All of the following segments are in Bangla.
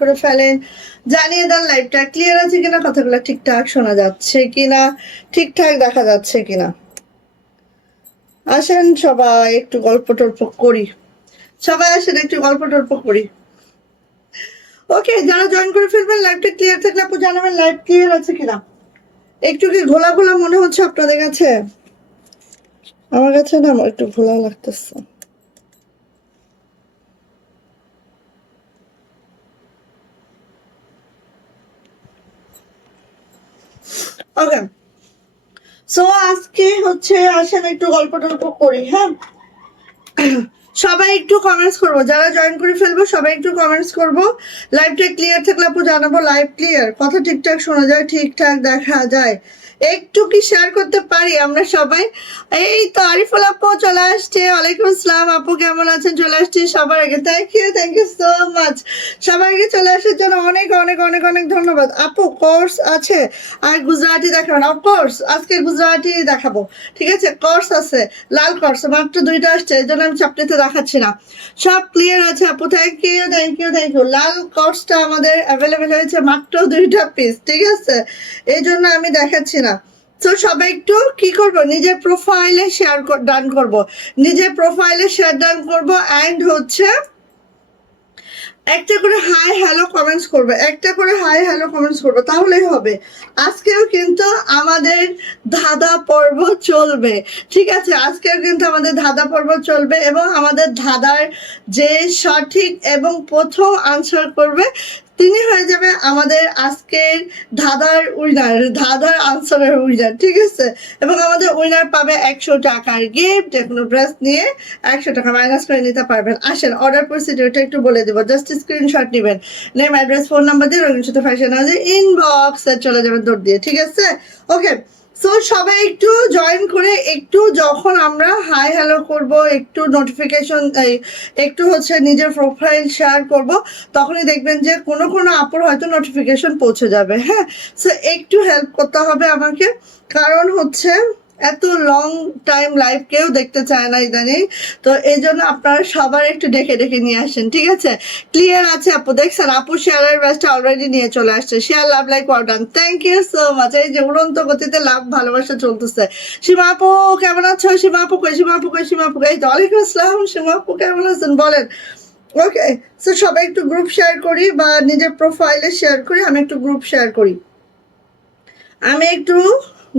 করে ফেলেন, জানিয়ে দেন লাইভটা ক্লিয়ার আছে কিনা, কথাগুলো ঠিকঠাক শোনা যাচ্ছে কিনা, ঠিকঠাক দেখা যাচ্ছে কিনা। আসেন সবাই একটু গল্প টল্প করি, সবাই আসেন একটু গল্প টল্প করি। ওকে, যারা জয়েন করে ফেলবেন লাইভটা ক্লিয়ার থাকলে আপু জানাবেন লাইভ ক্লিয়ার আছে কিনা। একটু কি ঘোলা ঘোলা মনে হচ্ছে আপনাদের কাছে? আমার কাছে না একটু ঘোলা লাগতেছে। ওকে, সো আজকে হচ্ছে আসেন একটু গল্প টল্প করি। হ্যাঁ, সবাই একটু কমেন্টস করবো, যারা জয়েন করে ফেলবো সবাই একটু কমেন্টস করবো। লাইভটা ক্লিয়ার থাকলে আপু জানাবো লাইভ ক্লিয়ার, কথা ঠিকঠাক শোনা যায়, ঠিকঠাক দেখা যায়। একটু কি শেয়ার করতে পারি আমরা সবাই? এই তো আরিফুল আপু চলে আসছে, ওয়ালাইকুম আসসালাম আপু, কেমন আছেন? চলে আসছি সবার আগে, থ্যাংক ইউ সো মাচ। সবার আগে চলে আসার জন্য অনেক অনেক অনেক অনেক ধন্যবাদ। আপু কোর্স আছে আর গুজরাটি দেখাবেন? অফকোর্স আজকে গুজরাটি দেখাবো, ঠিক আছে। কোর্স আছে, লাল কোর্স মাত্র 2টা আসছে, এই জন্য আমি চাপড়িতে দেখাচ্ছি না। সব ক্লিয়ার আছে আপু, থ্যাংক ইউ। লাল কোর্সটা আমাদের অ্যাভেলেবেল হয়েছে মাত্র 2টা পিস, ঠিক আছে, এই জন্য আমি দেখাচ্ছি না। তো সবাই একটু কি করব, নিজের প্রোফাইলে শেয়ার ডান করব, নিজের প্রোফাইলে শেয়ার ডান করব, অ্যান্ড হচ্ছে একটা করে হাই হ্যালো কমেন্টস করবে, একটা করে হাই হ্যালো কমেন্টস করবে, তাহলেই হবে। আজকেও কিন্তু আমাদের ধাঁধা পর্ব চলবে, ঠিক আছে, আজকেও কিন্তু আমাদের ধাঁধা পর্ব চলবে, এবং আমাদের ধাঁধার যে সঠিক এবং প্রথম আনসার করবে তিনি হয়ে যাবে আমাদের আজকের ধাঁধার উইনার, ধাঁধার আনসারের উইনার, ঠিক আছে। এবং আমাদের উইনার পাবে 100 টাকার গিফট, কোনো ড্রেস নিয়ে 100 টাকা মাইনাস করে নিতে পারবেন। আসেন অর্ডার প্রসিডিউরটা একটু বলে দেবো, জাস্ট স্ক্রিনশট নেবেন, নেম অ্যাড্রেস ফোন নাম্বার দিয়ে রঙিন সাথে ফ্যাশন হাউসে ইনবক্সে চলে যাবেন দৌড় দিয়ে, ঠিক আছে। ওকে, সো সবাই একটু জয়েন করে একটু যখন আমরা হাই হ্যালো করব, একটু নোটিফিকেশন একটু হচ্ছে নিজের প্রোফাইল শেয়ার করব, তখনই দেখবেন যে কোনো কোনো আপুর হয়তো নোটিফিকেশন পৌঁছে যাবে। হ্যাঁ, সো একটু হেল্প করতে হবে আমাকে, কারণ হচ্ছে এত লং টাইম লাইভ কেউ দেখতে চায় না ইদানিং, তো এই জন্য আপনারা সবার একটু ডেকে ডেকে নিয়ে আসেন, ঠিক আছে। ক্লিয়ার আছে আপু? দেখছেন আপু শেয়ারের ব্যাচটা অলরেডি নিয়ে চলে আসছে, শেয়ার লাভ লাইক ওয়ার্ডান, থ্যাংক ইউ সো মাচ। এই যে উড়ন্ত গতিতে লাভ ভালোবাসা চলতেছে। সীমা আপু কেমন আছো? সীমা আপু কই, সীমা আপু কই, সীমা আপু কই, ওয়ালাইকুম আসসালাম, সীমা আপু কেমন আছেন বলেন। ওকে, সো সবাই একটু গ্রুপ শেয়ার করি বা নিজের প্রোফাইলে শেয়ার করি, আমি একটু গ্রুপ শেয়ার করি, আমি একটু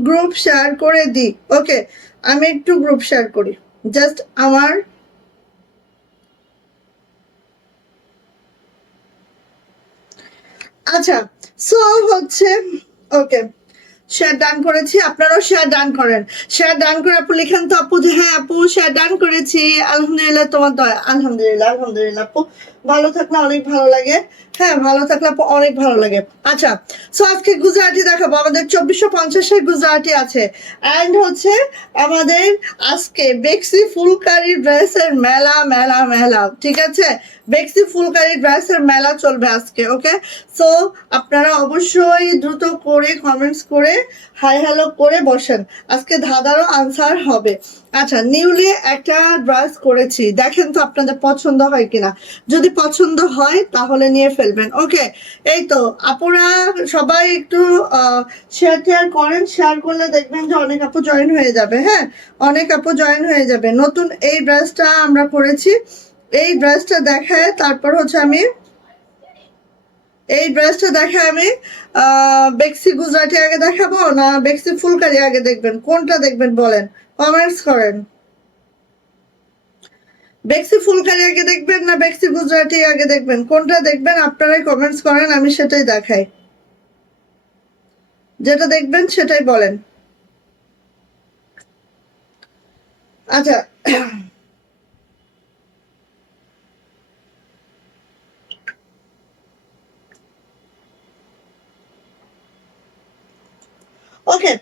গ্রুপ শেয়ার করে দিই। ওকে, আমি একটু গ্রুপ শেয়ার করি, জাস্ট আমার আচ্ছা, সো হচ্ছে ওকে, শেয়ার ডান করেছি, আপনারাও শেয়ার ডান করেন। শেয়ার ডান করে আপু লিখেন তো আপু যে হ্যাঁ আপু শেয়ার ডান করেছি, আলহামদুলিল্লাহ তোমার দয়া, আলহামদুলিল্লাহ আলহামদুলিল্লাহ আপু, ভালো থাকলে অনেক ভালো লাগে। হ্যাঁ, ভালো থাকলে আপু অনেক ভালো লাগে। আচ্ছা, সো আজকে গুজরাটি দেখাবো, আমাদের 2450-এর গুজরাটি আছে, অ্যান্ড হচ্ছে আমাদের আজকে বেক্সি ফুলকারি ড্রেসের মেলা মেলা মেলা, ঠিক আছে, বেক্সি ফুলকারি ড্রেসের মেলা চলবে আজকে। ওকে, সো আপনারা অবশ্যই দ্রুত করে কমেন্টস করে হাই হ্যালো করে বসেন, আজকে ধাঁধারও আনসার হবে। আচ্ছা, নিউলি একটা ড্রেস করেছি, দেখেন তো আপনাদের পছন্দ হয় কিনা, যদি পছন্দ হয় তাহলে নিয়ে ফেলবেন। ওকে, এই তো আপুরা সবাই একটু শেয়ার টেয়ার করেন, শেয়ার করলে দেখবেন যে অনেক আপু জয়েন হয়ে যাবে। হ্যাঁ, অনেক আপু জয়েন হয়ে যাবে। নতুন এই ড্রেসটা আমরা করেছি, এই ড্রেসটা দেখায় তারপর হচ্ছে আমি এই ড্রেসটা দেখে আমি বেক্সি গুজরাটি আগে দেখাবো না বেক্সি ফুলকারি আগে দেখবেন, কোনটা দেখবেন বলেন, কমেন্টস করেন। বেক্সি ফুলকারি আগে দেখবেন না বেক্সি গুজরাটি আগে দেখবেন, কোনটা দেখবেন আপনারাই কমেন্টস করেন, আমি সেটাই দেখাই, যেটা দেখবেন সেটাই বলেন। আচ্ছা, ওকে,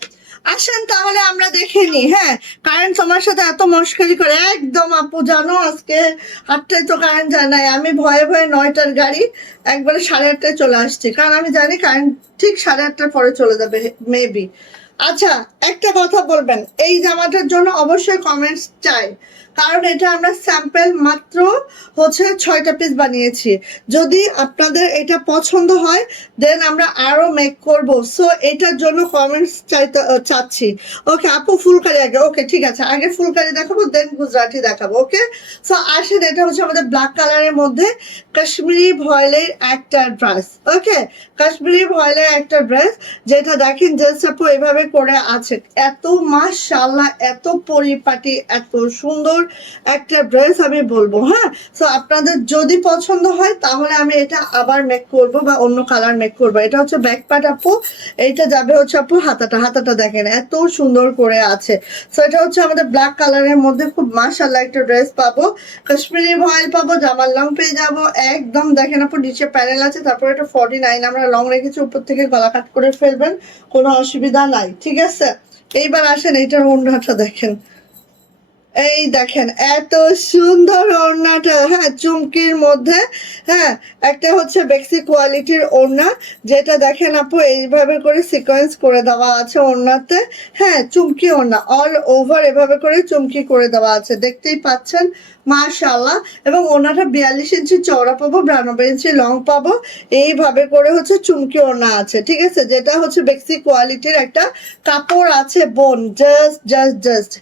আসেন তাহলে আমরা দেখে নি। হ্যাঁ, কারেন্ট তোমার সাথে এত মস্করি করে একদম আপু, জানো আজকে 8টায় তো কারেন্ট যায় নাই, আমি ভয়ে ভয়ে 9টার গাড়ি একবারে 8:30টায় চলে আসছি, কারণ আমি জানি কারেন্ট ঠিক 8:30টার পরে চলে যাবে মেবি। আচ্ছা, একটা কথা বলবেন, এই জামাটার জন্য অবশ্যই কমেন্টস চাই, কারণ এটা আমরা স্যাম্পল মাত্র হচ্ছে 6টা পিস বানিয়েছি। যদি আপনাদের এটা পছন্দ হয় দেন আমরা আরো মেক করব। সো এটার জন্য কমেন্টস চাচ্ছি। ওকে আপু ফুলকারি আগে, ওকে ঠিক আছে, আগে ফুলকারি দেখাবো দেন গুজরাটি দেখাবো। ওকে সো আসেন, এটা হচ্ছে আমাদের ব্ল্যাক কালারের মধ্যে কাশ্মীরি ভয়েলের একটা ড্রেস। ওকে কাশ্মীরি ভয়েলের একটা ড্রেস, যেটা দেখেন জাস্ট আপু এভাবে করে আছে। এত মাশাআল্লাহ, এত পরিপাটি, এত সুন্দর একটা ড্রেস আমি বলবো। হ্যাঁ সো আপনাদের যদি পছন্দ হয় তাহলে আমি এটা আবার মেক করব বা অন্য কালার মেক করবো। এটা হচ্ছে ব্যাক পার্ট আপু, এইটা যাবে হচ্ছে আপু হাতাটা দেখেন এত সুন্দর করে আছে। সো এটা হচ্ছে আমাদের ব্ল্যাক কালারের মধ্যে খুব মাশাআল্লাহ একটা ড্রেস পাবো, কাশ্মীরি ভয়েল পাবো, জামার লং পেয়ে যাবো একদম। দেখেন আপু নিচে প্যানেল আছে, তারপর এটা 49 আমরা লং রেখেছি, উপর থেকে গলা কাট করে ফেলবেন, কোনো অসুবিধা নাই। ঠিক আছে এইবার আসেন এইটার ওড়নাটা দেখেন, এই দেখেন এত সুন্দর ওড়নাটা। হ্যাঁ চুমকির মধ্যে, হ্যাঁ একটা হচ্ছে বেক্সি কোয়ালিটির ওড়না, যেটা দেখেন আপু এইভাবে করে সিকোয়েন্স করে দেওয়া আছে ওড়নাতে। হ্যাঁ চুমকি ওড়না অল ওভার এভাবে করে চুমকি করে দেওয়া আছে, দেখতেই পাচ্ছেন মাশাআল্লাহ। এবং ওড়নাটা 42 ইঞ্চি চওড়া পাবো, 92 ইঞ্চি লং পাবো, এইভাবে করে হচ্ছে চুমকি ওড়না আছে। ঠিক আছে যেটা হচ্ছে বেক্সি কোয়ালিটির একটা কাপড় আছে বোন, জাস্ট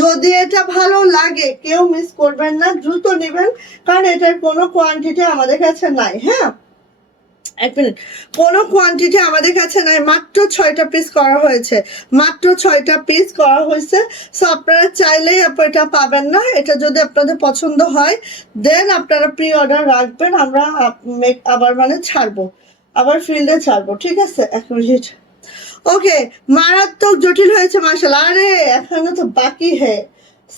যদি এটা ভালো লাগে কেউ মিস করবেন না, দ্রুত নেবেন, কারণ এটার কোনো কোয়ান্টিটি আমাদের কাছে নাই। হ্যাঁ এক মিনিট, কোনো কোয়ান্টিটি আমাদের কাছে নাই, মাত্র 6টা পিস করা হয়েছে, মাত্র 6টা পিস করা হয়েছে। সো আপনারা চাইলেই এটা পাবেন না। এটা যদি আপনাদের পছন্দ হয় দেন আপনারা প্রি অর্ডার রাখবেন, আমরা আবার মানে ছাড়বো, আবার ফিল্ডে ছাড়বো। ঠিক আছে 1 মিনিট। ওকে মারাত্মক জটিল হয়েছে মাশাআল্লাহ। আরে এখনো তো বাকি হে,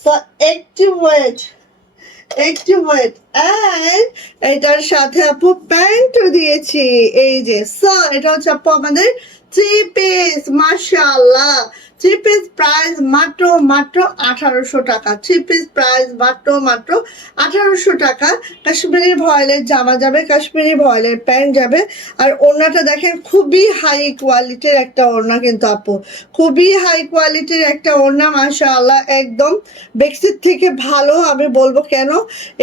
সো একটু ওয়েট, একটু ওয়েট। এন্ড এটার সাথে আপু প্যান্টও দিয়েছি, এই যে। সো এটা হচ্ছে আপু আমাদের 3 পিস মাশাআল্লাহ। 3 পিস প্রাইস মাত্র 1800 টাকা। 3 পিস প্রাইস মাত্র 1800 টাকা। কাশ্মীরি ভয়েলের জামা যাবে, কাশ্মীরি ভয়েলের প্যান্ট যাবে। আর ওড়নাটা দেখেন খুবই হাই কোয়ালিটির একটা ওড়না কিন্তু আপু, খুবই হাই কোয়ালিটির একটা ওড়না মাশাআল্লাহ, একদম বেক্সির থেকে ভালো আমি বলবো। কেন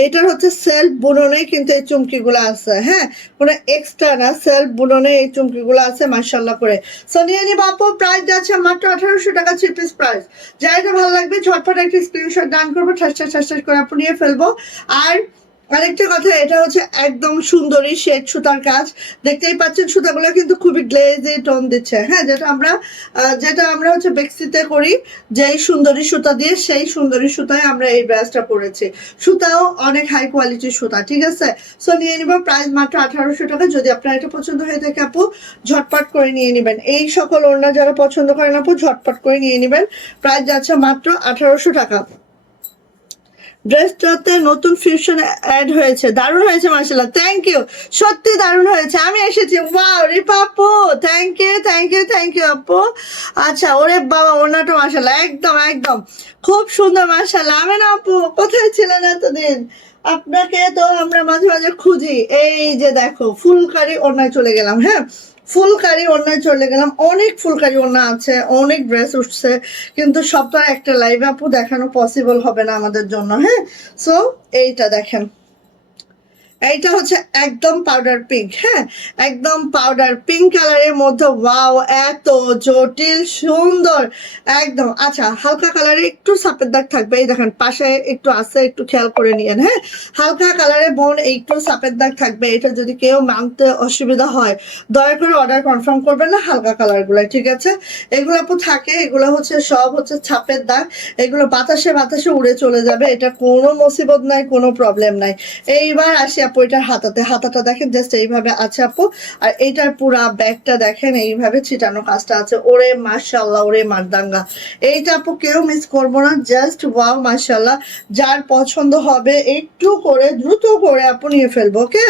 এটার হচ্ছে সেলফ বুননে কিন্তু এই চুমকিগুলো আছে। হ্যাঁ কোনো এক্সট্রা না, সেলফ বুননে এই চুমকিগুলো আছে মাশাআল্লাহ করে। সো নিয়ে নিব আপু, প্রাইস যাচ্ছে মাত্র 1800 টাকা 3 পিস প্রাইস। যা এটা ভালো লাগবে ঝটপট একটা স্ক্রিনশট ডান করবো, ঠাস করে আপু নিয়ে ফেলবো। আর আরেকটা কথা, এটা হচ্ছে একদম সুন্দরী শেড সুতার কাজ, দেখতেই পাচ্ছেন সুতাগুলো কিন্তু খুবই গ্লেজি টোন দিচ্ছে। হ্যাঁ যেটা আমরা হচ্ছে বেক্সিতে করি যেই সুন্দরী সুতা দিয়ে, সেই সুন্দরী সুতায় আমরা এই ব্রাশটা পরেছি। সুতাও অনেক হাই কোয়ালিটির সুতা। ঠিক আছে সো নিয়ে নিব, প্রাইস মাত্র 1800 টাকা। যদি আপনার এটা পছন্দ হয়ে থাকে আপু ঝটপট করে নিয়ে নেবেন। এই সকল ওড়না যারা পছন্দ করেন আপু ঝটপট করে নিয়ে নেবেন, প্রাইস যাচ্ছে মাত্র 1800 টাকা। ড্রেসটাতে নতুন ফিউশন অ্যাড হয়েছে, দারুণ হয়েছে মাশাআল্লাহ, থ্যাংক ইউ, সত্যি দারুণ হয়েছে। আমি এসেছি, ওয়াও রিপা আপু, থ্যাংক ইউ আপু। আচ্ছা ওরে বাবা ওনাটা মাশাআল্লাহ একদম খুব সুন্দর মাশাআল্লাহ। আমি না আপু কোথায় ছিলেন এতদিন, আপনাকে তো আমরা মাঝে খুঁজি। এই যে দেখো ফুলকারি ওড়নায় চলে গেলাম। হ্যাঁ ফুলকারি ওড়নায় চলে গেলাম, অনেক ফুলকারি ওড়না আছে, অনেক ড্রেস উঠছে, কিন্তু সব তো আর একটা লাইভে আপু দেখানো পসিবল হবে না আমাদের জন্য। হ্যাঁ সো এইটা দেখেন, এইটা হচ্ছে একদম পাউডার পিঙ্ক। হ্যাঁ একদম পাউডার পিঙ্ক কালারের মধ্যে, ওয়াও এত জটিল সুন্দর একদম। আচ্ছা হালকা কালারে একটু সাপের দাগ থাকবে, এই দেখেন পাশে একটু আছে, একটু খেয়াল করে নিয়েন। হ্যাঁ হালকা কালারের বোন একটু সাপের দাগ থাকবে, এটা যদি কেউ মানতে অসুবিধা হয় দয়া করে অর্ডার কনফার্ম করবেন না হালকা কালার গুলো। ঠিক আছে এগুলো আপু থাকে, এগুলো হচ্ছে সব হচ্ছে ছাপের দাগ, এগুলো বাতাসে উড়ে চলে যাবে, এটা কোনো মুসিবত নাই, কোনো প্রবলেম নাই। এইবার আসি আপু এটার হাতাটা দেখেন জাস্ট এইভাবে আছে আপু, আর এইটার পুরা ব্যাগটা দেখেন এইভাবে ছিটানো কাজটা আছে। ওরে মাশাআল্লাহ, ওরে মারদাঙ্গা, এইটা আপু কেউ মিস করবো না, জাস্ট ওয়াও মাশাআল্লাহ। যার পছন্দ হবে একটু করে দ্রুত করে আপু নিয়ে ফেলবো। ওকে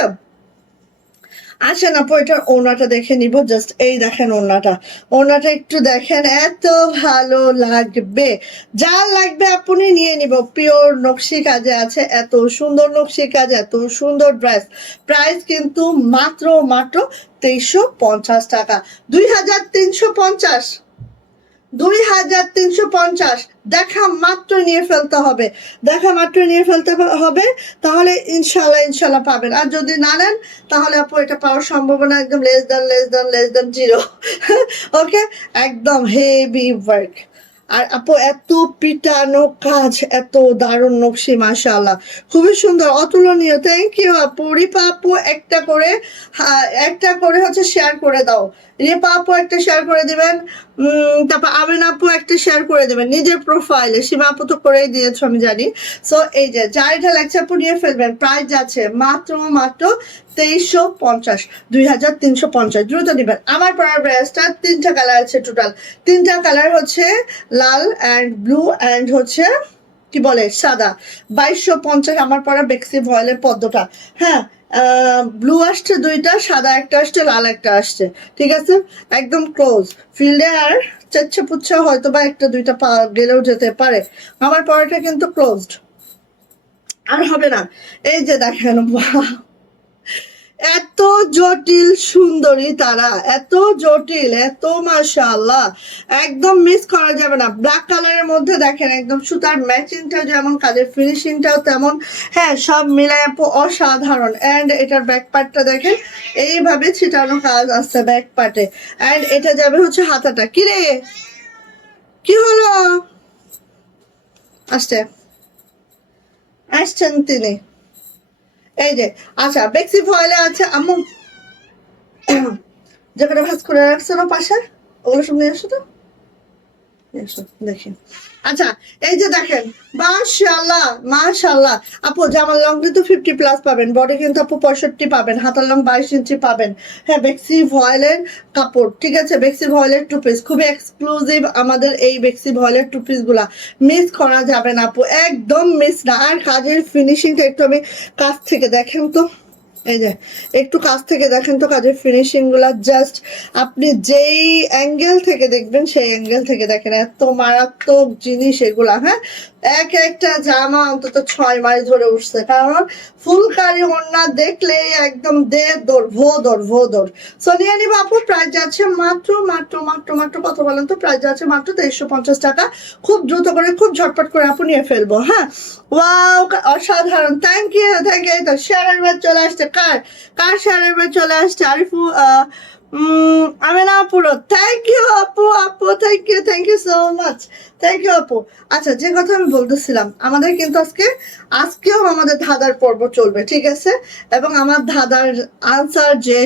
আসেন আপু এটার ওড়নাটা দেখে নিব, জাস্ট এই দেখেন ওড়নাটা একটু দেখেন, এত ভালো লাগবে, যা লাগবে আপনি নিয়ে নিব। পিওর নকশি কাজে আছে, এত সুন্দর নকশি কাজ, এত সুন্দর ড্রেস। প্রাইস কিন্তু মাত্র 2350 টাকা, 2350। 2350, দেখা মাত্র নিয়ে ফেলতে হবে, দেখা মাত্র নিয়ে ফেলতে হবে, তাহলে ইনশাল্লাহ পাবেন। আর যদি না নেন তাহলে আপু এটা পাওয়ার সম্ভাবনা একদম লেস দ্যান 0। ওকে, একদম হেভি ওয়ার্ক। আর আপু এত পিটানো কাজ, এত দারুণ নকশি, মাশাআল্লাহ খুবই সুন্দর, অতুলনীয়। থ্যাংক ইউ আপু। রিপা আপু একটা করে হচ্ছে শেয়ার করে দাও। রিপা আপু একটা শেয়ার করে দিবেন, তারপর আমিন আপু একটা শেয়ার করে দেবেন নিজের প্রোফাইলে। সীমা আপু তো করেই দিয়েছো আমি জানি। সো এই যে যার এটা লাগছে আপু নিয়ে ফেলবেন। প্রাইস যাচ্ছে মাত্র 2350, 2350। দ্রুত নিবেন। আমার পরার ব্রাশটা 3টা কালার আছে টোটাল। 3টা কালার হচ্ছে লাল অ্যান্ড ব্লু অ্যান্ড হচ্ছে কি বলে সাদা। 2250 আমার পরা বেক্সি ভয়েলের পদ্মটা। হ্যাঁ, ব্লু আসছে 2টা, সাদা একটা আসছে, লাল একটা আসছে। ঠিক আছে, একদম ক্লোজ ফিল্ডে। আর চাচ্ছে পুচ্ছা হয়তো বা একটা দুইটা পা গেলেও যেতে পারে। আমার পরাটা কিন্তু ক্লোজড, আর হবে না। এই যে দেখেন, এত জটিল সুন্দরী তারা, এত জটিল, এত মাশাআল্লাহ, একদম মিস করা যাবে না। ব্ল্যাক কালারের মধ্যে দেখেন একদম সুতার ম্যাচিংটা যেমন, কাজের ফিনিশিংটাও তেমন। হ্যাঁ, সব মিলাই আপু অসাধারণ। অ্যান্ড এটার ব্যাক পার্টটা দেখেন, এইভাবে ছিটানো কাজ আসছে ব্যাক পার্টে। অ্যান্ড এটা যাবে হচ্ছে হাতাটা। কিরে কি হলো? আসছেন তিনি। এই যে, আচ্ছা বেক্সি ভয়েলে আছে আম্মু, যেখানে ভাজ করে রাখছো না পাশে, ওগুলো সব নিয়ে আসো তো, দেখেন। আচ্ছা, এই যে দেখেন, মাশাআল্লাহ আপু, জামার লং কিন্তু 50+ পাবেন, বডি কিন্তু আপু 65 পাবেন, হাতার লং 22 ইঞ্চি পাবেন। হ্যাঁ, বেক্সি ভয়েলের কাপড়, ঠিক আছে, বেক্সি ভয়েলের টু পিস খুবই এক্সক্লুসিভ। আমাদের এই বেক্সি ভয়েলের টু পিস গুলা মিস করা যাবে না আপু, একদম মিস না। আর কাজের ফিনিশিংটা একটু আমি কাছ থেকে দেখেন তো, এই যে একটু কাছ থেকে দেখেন তো কাজের ফিনিশিং গুলা, জাস্ট আপনি যেই অ্যাঙ্গেল থেকে দেখবেন সেই অ্যাঙ্গেল থেকে দেখেন, এত মারাত্মক জিনিস এগুলা। হ্যাঁ, একটা জামা অন্তত 6 মাস ধরে উঠছে, কারণ ফুলকারি ওড়না দেখলে একদম দে দৌড়, ভো দৌড়। সো নিয়ে নিবো আপু। প্রাইস যাচ্ছে মাত্র কত বলেন তো? প্রাইস যাচ্ছে মাত্র 2350 টাকা। খুব দ্রুত করে, খুব ঝটপট করে আপু নিয়ে ফেলবো। হ্যাঁ, ওয়াও, অসাধারণ। Thank you. এই তো শেয়ারের বার চলে আসছে। কার শেয়ারের বার চলে আসছে? আরিফু, আমি না পুরো। থ্যাংক ইউ আপু, thank you so much. Thank you আপু। আচ্ছা, যে কথা আমি বলতেছিলাম, আমাদের কিন্তু আজকেও আমাদের ধাঁধার পর্ব চলবে, ঠিক আছে? এবং আমার ধাঁধার আনসার যে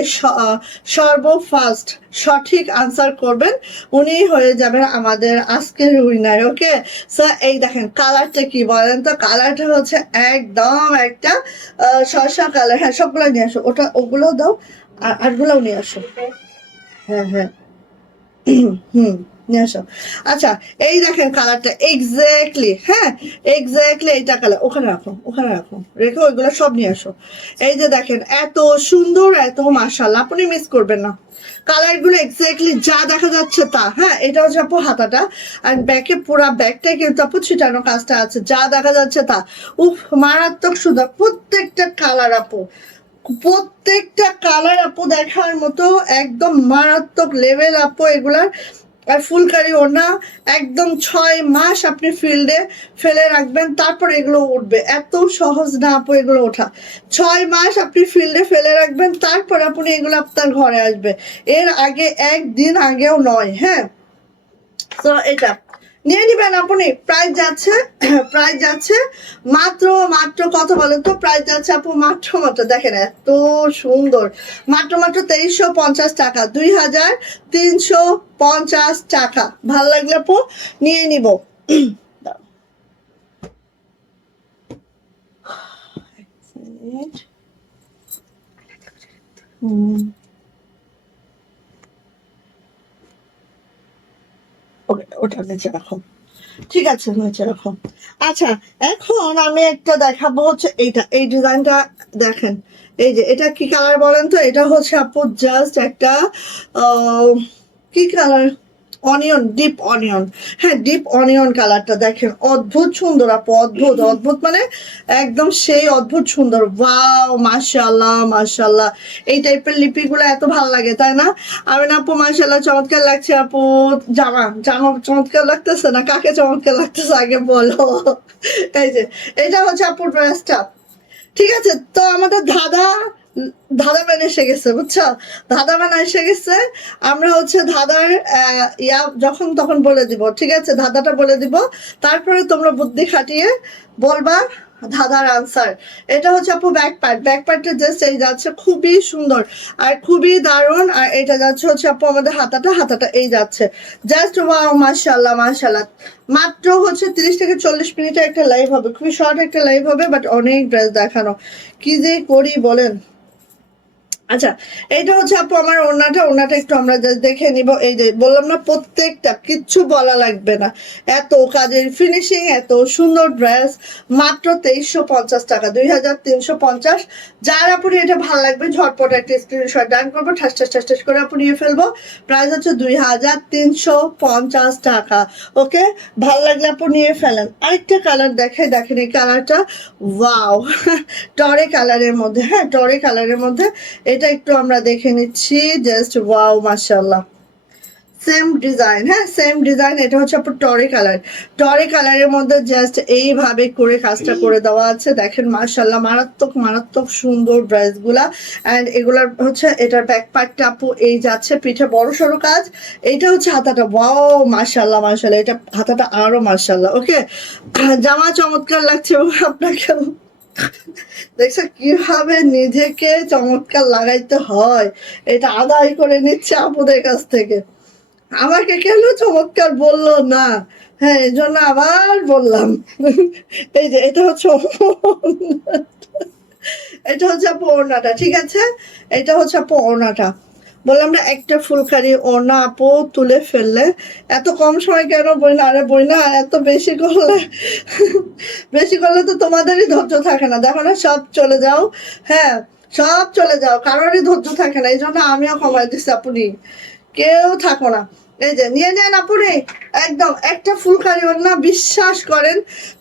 সর্বফার্স্ট সঠিক আনসার করবেন উনি হয়ে যাবেন আমাদের আজকের উইনার। ওকে, সো এই দেখেন কালারটা কি বলেন তো? কালারটা হচ্ছে একদম একটা শসা কালার। হ্যাঁ, সবগুলো নিয়ে আসো, ওগুলো দাও, আর আরগুলোও নিয়ে আসো। হ্যাঁ, হুম, নিয়ে আসো। আচ্ছা, এই দেখেন কালারটা এক্স্যাক্টলি। হ্যাঁ, এক্স্যাক্টলি এইটা কালার। ওখানে রাখো, রেখে ওইগুলো সব নিয়ে আসো। এই যে দেখেন, এত সুন্দর, এত মাশাআল্লাহ, আপনি মিস করবেন না। কালার গুলো এক্স্যাক্টলি যা দেখা যাচ্ছে তা। হ্যাঁ, এটা হচ্ছে আপু হাতাটা, আর ব্যাকে পুরা ব্যাগটাই কিন্তু আপু ছিটানো কাজটা আছে, যা দেখা যাচ্ছে তা। উফ, মারাত্মক সুন্দর প্রত্যেকটা কালার আপু, প্রত্যেকটা কালার আপু দেখার মতো, একদম মারাত্মক লেভেল আপু এগুলার। আর ফুলকারি ওড়না, একদম 6 মাস আপনি ফিল্ডে ফেলে রাখবেন, তারপর এগুলো উঠবে। এত সহজ না আপু এগুলো ওঠা। 6 মাস আপনি ফিল্ডে ফেলে রাখবেন, তারপর আপনি এগুলো আপনার ঘরে আসবে, এর আগে একদিন আগেও নয়। হ্যাঁ, তো এটা নিয়ে নিবেন আপনি। প্রাইস যাচ্ছে মাত্র কত বলেন তো? প্রাইস যাচ্ছে আপু মাত্র দেখেন, এত সুন্দর, মাত্র 2350 টাকা, 2350 টাকা। ভালো লাগলে আপু নিয়ে নিব। ওটা নিচে রাখো, ঠিক আছে, নিচে রাখো। আচ্ছা, এখন আমি একটা দেখাবো হচ্ছে এইটা, এই ডিজাইনটা দেখেন। এই যে এটা কি কালার বলেন তো? এটা হচ্ছে আপু জাস্ট একটা কি কালার, অনিয়ন, ডিপ অনিয়ন, হ্যাঁ ডিপ অনিয়ন কালারটা দেখেন অদ্ভুত সুন্দর আপু, অদ্ভুত অদ্ভুত মানে একদম সেই অদ্ভুত সুন্দর। ওয়াও মাশাআল্লাহ মাশাআল্লাহ, এই টাইপের লিপিগুলো এত ভালো লাগে তাই না? আমি না আপু মাশাআল্লাহ চমৎকার লাগছে আপু। জামা জামা চমৎকার লাগতেছে না কাকে চমৎকার লাগতেছে আগে বলো। এই যে এটা হচ্ছে আপুর ড্রেসটা, ঠিক আছে? তো আমাদের ধাঁধা ধাঁধা ম্যান এসে গেছে বুঝছো, ধাঁধা ম্যান এসে গেছে। আমরা হচ্ছে ধাঁধার ইয়া যখন তখন বলে দিব, ঠিক আছে? ধাঁধাটা বলে দিব, তারপরে তোমরা বুদ্ধি খাটিয়ে বলবা ধাঁধার আনসার। এটা হচ্ছে আপু ব্যাক পার্ট, ব্যাক পার্টের জাস্ট এই যাচ্ছে খুবই সুন্দর আর খুবই দারুণ। আর এটা যাচ্ছে হচ্ছে আপু আমাদের হাতাটা, হাতাটা এই যাচ্ছে জাস্ট ওয়াও মাশাআল্লাহ মাশাআল্লাহ। মাত্র হচ্ছে 30 থেকে 40 মিনিটের একটা লাইভ হবে, খুবই শর্ট একটা লাইভ হবে, বাট অনেক ড্রেস দেখানো, কি যে করি বলেন। আচ্ছা এইটা হচ্ছে আপু আমার ওড়নাটা, ওড়নাটা একটু আমরা জাস্ট দেখে নিব। এই যে বললাম না প্রত্যেকটা কিচ্ছু বলা লাগবে না, এত কাজের ফিনিশিং, এত সুন্দর ড্রেস, মাত্র 2350 টাকা, 2350। যার আপু এটা ভালো লাগবে ঝটপট একটা স্ক্রিনশট ডান করবো, ঠাস ঠাস ঠাস ঠাস করে আপু নিয়ে ফেলবো। প্রাইস হচ্ছে 2350 টাকা। ওকে, ভালো লাগলে আপু নিয়ে ফেলেন। আরেকটা কালার দেখাই, দেখেন এই কালারটা ওয়াও, টরে কালারের মধ্যে, হ্যাঁ টরে কালারের মধ্যে, এটা একটু আমরা দেখে নিচ্ছি জাস্ট ওয়াও মাশাআল্লাহ। সেম ডিজাইন, হ্যাঁ সেম ডিজাইন, এটা হচ্ছে আপনার টরে কালার, টরে কালারের মধ্যে জাস্ট এইভাবে করে কাজটা করে দেওয়া আছে। দেখেন মাশাআল্লাহ মারাত্মক মারাত্মক সুন্দর ড্রেসগুলা। অ্যান্ড এগুলার হচ্ছে এটার ব্যাক পার্টটা আপু এই যাচ্ছে পিঠে বড় সড়ো কাজ, এইটা হচ্ছে হাতাটা ওয়াও মাশাআল্লাহ মাশাআল্লাহ, এটা হাতাটা আরো মাশাআল্লাহ। ওকে, জামা চমৎকার লাগছে আপনাকেও, দেখছো কিভাবে নিজেকে চমৎকার লাগাইতে হয়, এটা আদায় করে নিচ্ছে আপুদের কাছ থেকে। আমাকে কেন চমৎকার বললো না, হ্যাঁ এই জন্য আবার বললাম। এই যে এটা হচ্ছে এটা হচ্ছে আপু ওড়নাটা, ঠিক আছে? এটা হচ্ছে আপু ওড়নাটা, বললাম না একটা ফুলকারি ওড়না আপু তুলে ফেললে। এত কম সময় কেন বই না, আরে বই না এত বেশি করলে, বেশি করলে তো তোমাদেরই ধৈর্য থাকে না, দেখো না সব চলে যাও, হ্যাঁ সব চলে যাও, কারোরই ধৈর্য থাকে না, এই জন্য আমিও কমাই দিচ্ছি আপনি কেউ থাকো না। এই যে নিয়ে নেন আপুরে, একদম একটা ফুলকারি ওড়না, বিশ্বাস করেন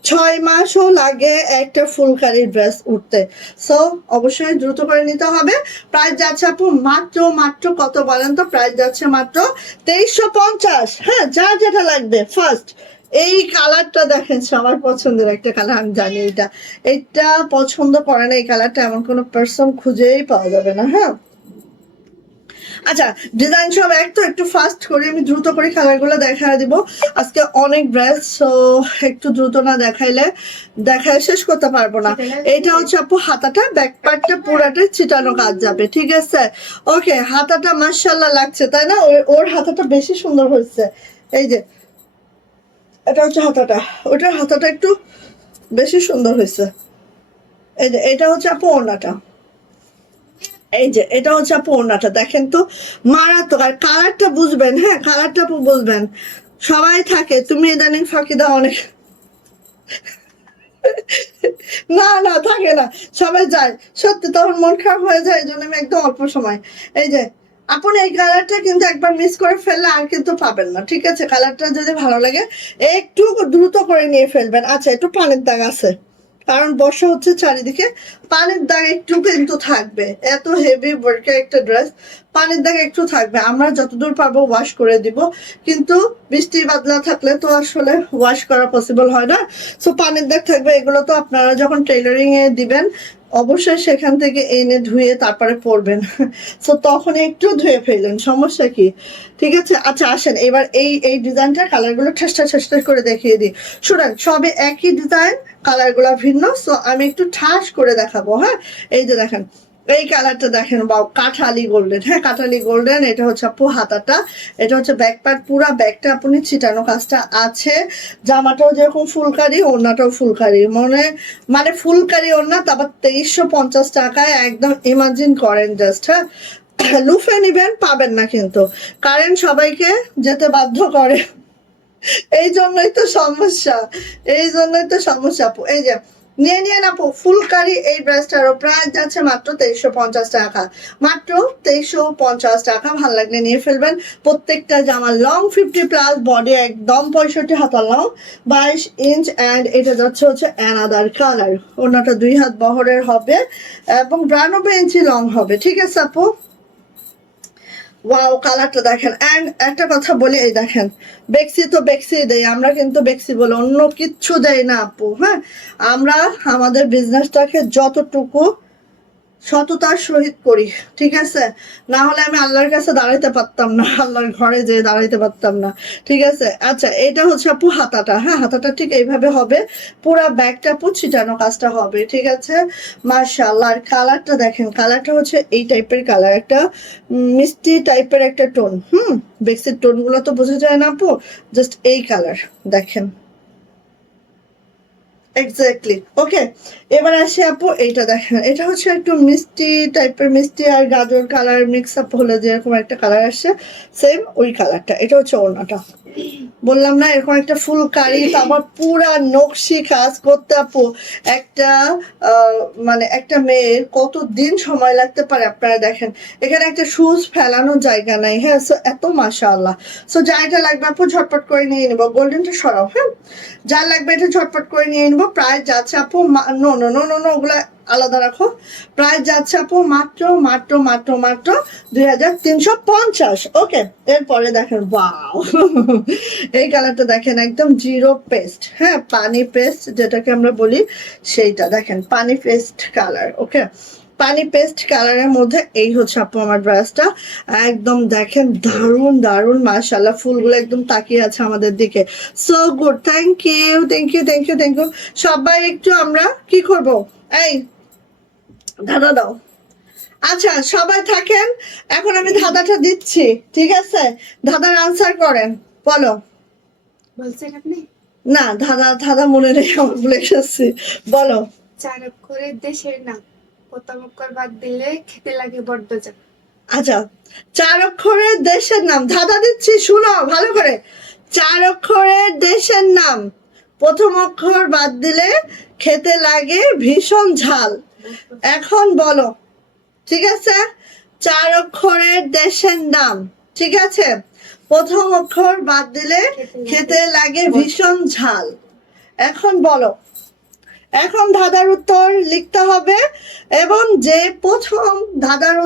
6 মাসও লাগে একটা ফুলকারি ড্রেস উঠতে। সো অবশ্যই দ্রুত করে নিতে হবে। প্রাইস যাচ্ছে আপু মাত্র মাত্র কত বলেন তো? প্রাইস যাচ্ছে মাত্র 2350। হ্যাঁ যার যেটা লাগবে ফার্স্ট এই কালারটা দেখেন, আমার পছন্দের একটা কালার, আমি জানি এটা, এটা পছন্দ করে না এই কালারটা এমন কোনো পার্সন খুঁজেই পাওয়া যাবে না। হ্যাঁ আচ্ছা ডিজাইন সব এক, তো একটু ফাস্ট করে আমি দ্রুত করে কালারগুলো দেখা দিব। আজকে অনেক ড্রেস, সো একটু দ্রুত না দেখাইলে দেখায় শেষ করতে পারবো না। এটা হচ্ছে আপু হাতাটা, ব্যাক পার্টটা পুরাটা চিটানো কাজ যাবে, ঠিক আছে? ওকে, হাতাটা মাশাআল্লাহ লাগছে তাই না? ওর হাতাটা বেশি সুন্দর হয়েছে। এই যে এটা হচ্ছে হাতাটা, ওটার হাতাটা একটু বেশি সুন্দর হয়েছে। এই যে এটা হচ্ছে আপু ওড়নাটা, এই যে এটা হচ্ছে আপু ওড়নাটা, দেখেন তো মারাত্মক। আর কালারটা বুঝবেন, হ্যাঁ কালারটা আপু বুঝবেন। সবাই থাকে তুমি ইদানিং ফাঁকি দাও অনেক, না না থাকে না, সবাই যায় সত্যি, তখন মন খারাপ হয়ে যায়, এই জন্য আমি একদম অল্প সময়। এই যে আপনি এই কালারটা কিন্তু একবার মিস করে ফেললে আর কিন্তু পাবেন না, ঠিক আছে? কালারটা যদি ভালো লাগে একটু দ্রুত করে নিয়ে ফেলবেন। আচ্ছা একটু পানির দাগ আছে, কারণ বর্ষা হচ্ছে চারিদিকে, পানির দাগ একটু কিন্তু থাকবে, এত হেভি ওয়ার্কের একটা ড্রেস, পানির দাগ একটু থাকবে, আমরা যতদূর পারবো ওয়াশ করে দিব, কিন্তু বৃষ্টি বাদলা থাকলে তো আসলে ওয়াশ করা পসিবল হয় না। সো পানির দাগ থাকবে, এগুলো তো আপনারা যখন টেইলারিং এ দিবেন অবশ্যই সেখান থেকে এনে ধুয়ে তারপরে পরবেন। সো তখন একটু ধুয়ে ফেললেন, সমস্যা কি? ঠিক আছে আচ্ছা আসেন এবার এই এই ডিজাইনটার কালারগুলো ঠাস ঠাস করে দেখিয়ে দিই। শুনেন সবে একই ডিজাইন, কালারগুলো ভিন্ন, সো আমি একটু ঠাস করে দেখাবো। হ্যাঁ এই যে দেখেন এই কালারটা দেখেন, বা কাঠালি গোল্ডেন, হ্যাঁ কাঠালি গোল্ডেন, এটা হচ্ছে আপু হাতাটা, এটা হচ্ছে ব্যাক পার্ট, পুরা ব্যাকটা আপনি ছিটানো কাজটা আছে। জামাটাও যেরকম ফুলকারি, ওড়নাটাও ফুলকারি, মানে ফুলকারি ওড়না, তারপর 2350 টাকায়, একদম ইমাজিন করেন জাস্ট। হ্যাঁ লুফে নিবেন পাবেন না, কিন্তু কারেন্ট সবাইকে যেতে বাধ্য করে, এই জন্যই তো সমস্যা, এই জন্যই তো সমস্যা আপু। এই যে নিয়ে না আপু ফুলকারি এই ড্রেসটার প্রাইস যাচ্ছে মাত্র 2350 টাকা, মাত্র 2350 টাকা। ভালো লাগলে নিয়ে ফেলবেন। প্রত্যেকটা জামা লং 50+, বডি একদম 65 হাতা লং, 22 ইঞ্চ, অ্যান্ড এটা যাচ্ছে হচ্ছে অ্যানাদার কালার। ওনাটা 2 হাত বহরের হবে এবং 92 ইঞ্চি লং হবে। ঠিক আছে আপু, ওয়াও কালারটা দেখেন। এন্ড একটা কথা বলি, এই দেখেন বেক্সি তো বেক্সি দেই আমরা, কিন্তু বেক্সি বলে অন্য কিচ্ছু দেই না আপু। হ্যাঁ, আমরা আমাদের বিজনেসটাকে যতটুকু সততার সহিত করি, ঠিক আছে, না হলে আমি আল্লাহর কাছে দাঁড়াইতে পারতাম না, আল্লাহর ঘরে যেয়ে দাঁড়াইতে পারতাম না। ঠিক আছে, আচ্ছা এটা হচ্ছে আপু হাতাটা। হ্যাঁ, হাতাটা ঠিক এইভাবে হবে, পুরা ব্যাগটা আপু ছিটানো কাজটা হবে। ঠিক আছে, মাশাআল্লাহ। আর কালারটা দেখেন, কালারটা হচ্ছে এই টাইপের কালার, একটা মিষ্টি টাইপের একটা টোন। বেক্সির টোনগুলো তো বোঝা যায় না আপু, জাস্ট এই কালার দেখেন। এক্স্যাক্টলি, ওকে। এবার আসি আপু, এইটা দেখেন, এটা হচ্ছে একটু মিষ্টি টাইপের, মিষ্টি আর গাজর কালার মিক্স আপ হলে যেরকম একটা কালার আসছে, সেম ওই কালারটা। এটা হচ্ছে ওড়নাটা, বললাম না এরকম একটা ফুলকারি, তারপর পুরা নকশি কাজ করতে আপু একটা মানে একটা মেয়ের কত দিন সময় লাগতে পারে আপনারা দেখেন। এখানে একটা শুজ ফেলানোর জায়গা নাই। হ্যাঁ, সো এত মাশাআল্লাহ। সো যা এটা লাগবে আপু ঝটপট করে নিয়ে নিবো। গোল্ডেনটা সরাও। হ্যাঁ, যা লাগবে এটা ঝটপট করে নিয়ে নিবো। প্রাইস যাচ্ছে আপু no no no no no, ওগুলা আলাদা রাখো। প্রাইস যাচ্ছে আপু মাত্র মাত্র মাত্র মাত্র 2350। ওকে, এরপরে দেখেন ওয়াও এই কালারটা দেখেন, একদম জিরো পেস্ট। হ্যাঁ, পানি পেস্ট যেটাকে আমরা বলি, সেইটা দেখেন, পানি পেস্ট কালার। ওকে, পানি পেস্ট কালারের মধ্যে এই হচ্ছে আপু আমার ড্রেসটা। একদম দেখেন দারুণ দারুণ, মাশাআল্লাহ। ফুলগুলো একদম তাকিয়ে আছে আমাদের দিকে। So good, thank you thank you thank you thank you. সবাই একটু আমরা কি করব, এই ধাঁধা দাও। আচ্ছা সবাই থাকেন, এখন আমি ধাঁধাটা দিচ্ছি। ঠিক আছে, ধাঁধার আনসার করেন, বলো। বলছেন আপনি? না, ধাঁধা ধাঁধা মনে নেই আমার, ভুলে গেছি, বলো। 4 অক্ষরের দেশের নাম, প্রথম অক্ষর বাদ দিলে খেতে লাগে বড্ড যা। আচ্ছা, 4 অক্ষরের দেশের নাম, ধাঁধা দিচ্ছি শুনো ভালো করে। 4 অক্ষরের দেশের নাম, প্রথম অক্ষর বাদ দিলে খেতে লাগে ভীষণ ঝাল। এখন বলো। ঠিক আছে, 4 অক্ষরের দেশের নাম, ঠিক আছে, প্রথম অক্ষর বাদ দিলে খেতে লাগে ভীষণ ঝাল। এখন বলো। এখন ধাঁধার উত্তর লিখতে হবে, এবং যে প্রথম ধাঁধার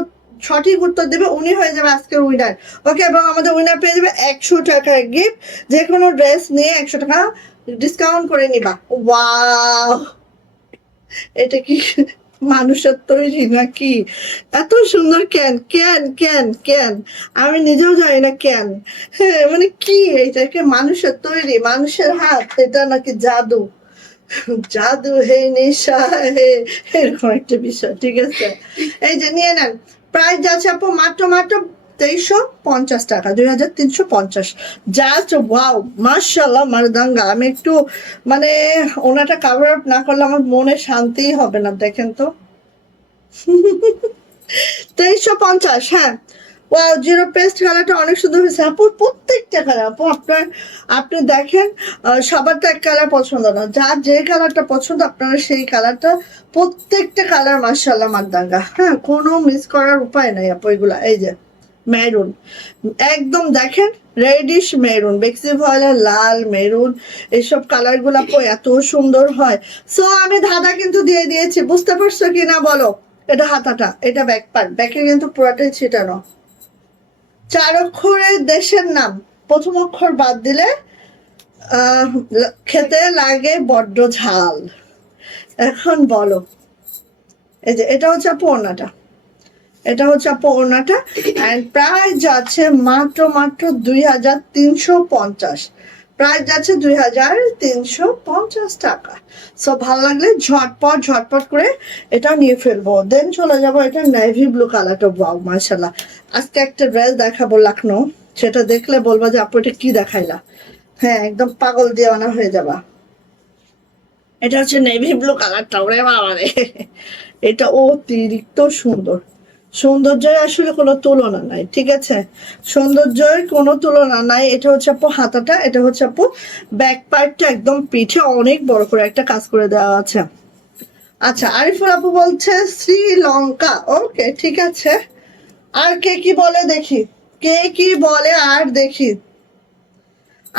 সঠিক উত্তর দেবে উনি হয়ে যাবে আজকের উইনার। ওকে, এবং আমাদের উইনার পেয়ে যাবে 100 টাকার গিফট। যে কোনো ড্রেস নিয়ে 100 টাকা ডিসকাউন্ট করে নিবা। ওয়াও, এটা কি মানুষের তৈরি নাকি? এত সুন্দর কেন কেন কেন কেন, আমি নিজেও জানি না কেন। হ্যাঁ, মানে কি এটাকে মানুষের তৈরি, মানুষের হাত, এটা নাকি জাদু? জাদু হে নেশা হে, এরকম একটা বিষয়। ঠিক আছে, এই যে নিয়ে নেন। প্রাইস যাচ্ছে আপু মাত্র মাত্র 2350 টাকা, 2350। জাস্ট ওয়াও, মাশাআল্লাহ মারদাঙ্গা। আমি একটু মানে ওনাটা কাভার আপ না করলে আমার মনে শান্তিই হবে না। দেখেন তো 2350। হ্যাঁ, ওয়াও, জিরো পেস্ট কালারটা অনেক সুন্দর হয়েছে আপু। প্রত্যেকটা কালার আপু আপনার, আপনি দেখেন সবার তো এক কালার পছন্দ না, যার যে কালারটা পছন্দ আপনারা সেই কালারটা, প্রত্যেকটা কালার মাশাআল্লাহ মারদাঙ্গা। হ্যাঁ, কোনো মিস করার উপায় নাই আপু। এগুলা এই যে মেরুন, একদম দেখেন রেডিশ মেরুন, বেক্সি ভয়েলের লাল মেরুন, এইসব কালার গুলো আপু এত সুন্দর হয়। সো আমি ধাঁধা কিন্তু দিয়ে দিয়েছি, বুঝতে পারছো কিনা বলো। এটা হাতাটা, এটা ব্যাক পার্ট, ব্যাকে কিন্তু পুরাটাই ছিটানো। 4 অক্ষরের দেশের নাম, প্রথম অক্ষর বাদ দিলে খেতে লাগে বড্ড ঝাল। এখন বলো। এই যে এটা হচ্ছে আপু ওড়নাটা, এটা হচ্ছে আপু ওড়নাটা। এন্ড প্রাইস যাচ্ছে মাত্র মাত্র 2350। প্রাইস যাচ্ছে 2350 টাকা। সো ভালো লাগলে ঝটপট ঝটপট করে এটা নিয়ে ফেলবো। দেন চলে যাবো এটা নেভি ব্লু কালারটা। ওয়াও মাশাআল্লাহ। আজকে একটা ড্রেস দেখাবো লাখনো, সেটা দেখলে বলবা যে আপু এটা কি দেখাইলা। হ্যাঁ, একদম পাগল দিওয়ানা হয়ে যাবা। এটা হচ্ছে নেভি ব্লু কালারটা, ওরে বাবা রে, এটা অতিরিক্ত সুন্দর। সৌন্দর্যের আসলে কোনো তুলনা নাই। ঠিক আছে, সৌন্দর্যের কোনো তুলনা নাই। এটা হচ্ছে আপু হাতাটা, এটা হচ্ছে আপু ব্যাক পার্টটা, একদম পিঠে অনেক বড় করে একটা কাজ করে দেওয়া আছে। আচ্ছা, আরিফুল আপু বলছে শ্রীলঙ্কা। ওকে, ঠিক আছে। আর কে কি বলে দেখি, কে কি বলে আর দেখি।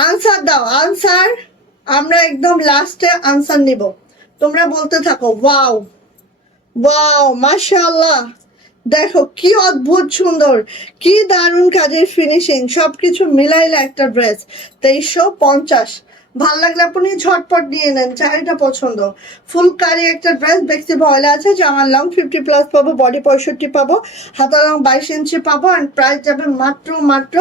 আনসার দাও, আনসার। আমরা একদম লাস্টে আনসার নিব, তোমরা বলতে থাকো। ওয়াও, ওয়াও, মাশাআল্লাহ। দেখো কি অদ্ভুত সুন্দর, কি দারুণ কাজের ফিনিশিং, সবকিছু মিলাইলে একটা ড্রেস। 2350। ভাল লাগলে আপনি ঝটপট নিয়ে নেন, চারিটা পছন্দ। ফুলকারি একটা ড্রেস, বেক্সি ভয়লা আছে, জামার লং 50+ পাবো, বডি 65 পাবো, হাতা লং 22 ইঞ্চি পাবো, আর প্রাইস যাবে মাত্র মাত্র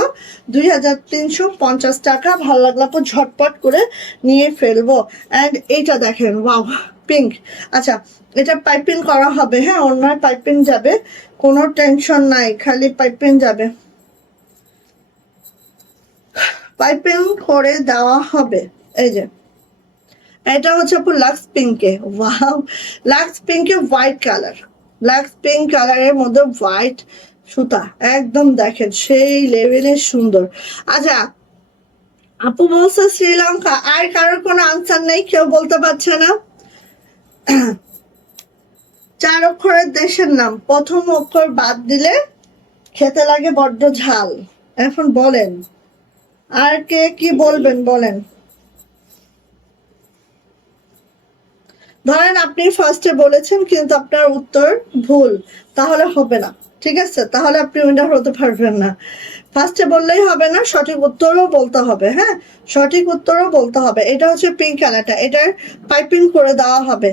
2350 টাকা। ভাল লাগলে আপু ঝটপট করে নিয়ে ফেলবো। অ্যান্ড এইটা দেখেন, ওয়াও, পিঙ্ক। আচ্ছা, এটা পাইপিং করা হবে, হ্যাঁ, অন্য পাইপিং যাবে, কোনো টেনশন নাই, খালি পাইপিং যাবে, পাইপিং করে দেওয়া হবে। এই যে এটা হচ্ছে আপু লাক্স পিঙ্কে। ওয়াও, লাক্স পিঙ্কে হোয়াইট কালার, লাক্স পিঙ্ক কালারের মধ্যে হোয়াইট সুতা, একদম দেখেন সেই লেভেলের সুন্দর। আচ্ছা, আপু বলছে শ্রীলঙ্কা, আর কারোর কোনো আনসার নেই, কেউ বলতে পারছে না। 4 অক্ষরের দেশের নাম, প্রথম অক্ষর বাদ দিলে খেতে লাগে বড্ড ঝাল। এখন বলেন, আর কে কি বলবেন বলেন। ধরেন আপনি ফার্স্টে বলেছেন কিন্তু আপনার উত্তর ভুল, তাহলে হবে না, ঠিক আছে? তাহলে আপনি উইনার হতে পারবেন না। ফার্স্টে বললেই হবে না, সঠিক উত্তরও বলতে হবে। হ্যাঁ, সঠিক উত্তরও বলতে হবে। এটা হচ্ছে পিঙ্ক কালারটা, এটার পাইপিং করে দেওয়া হবে।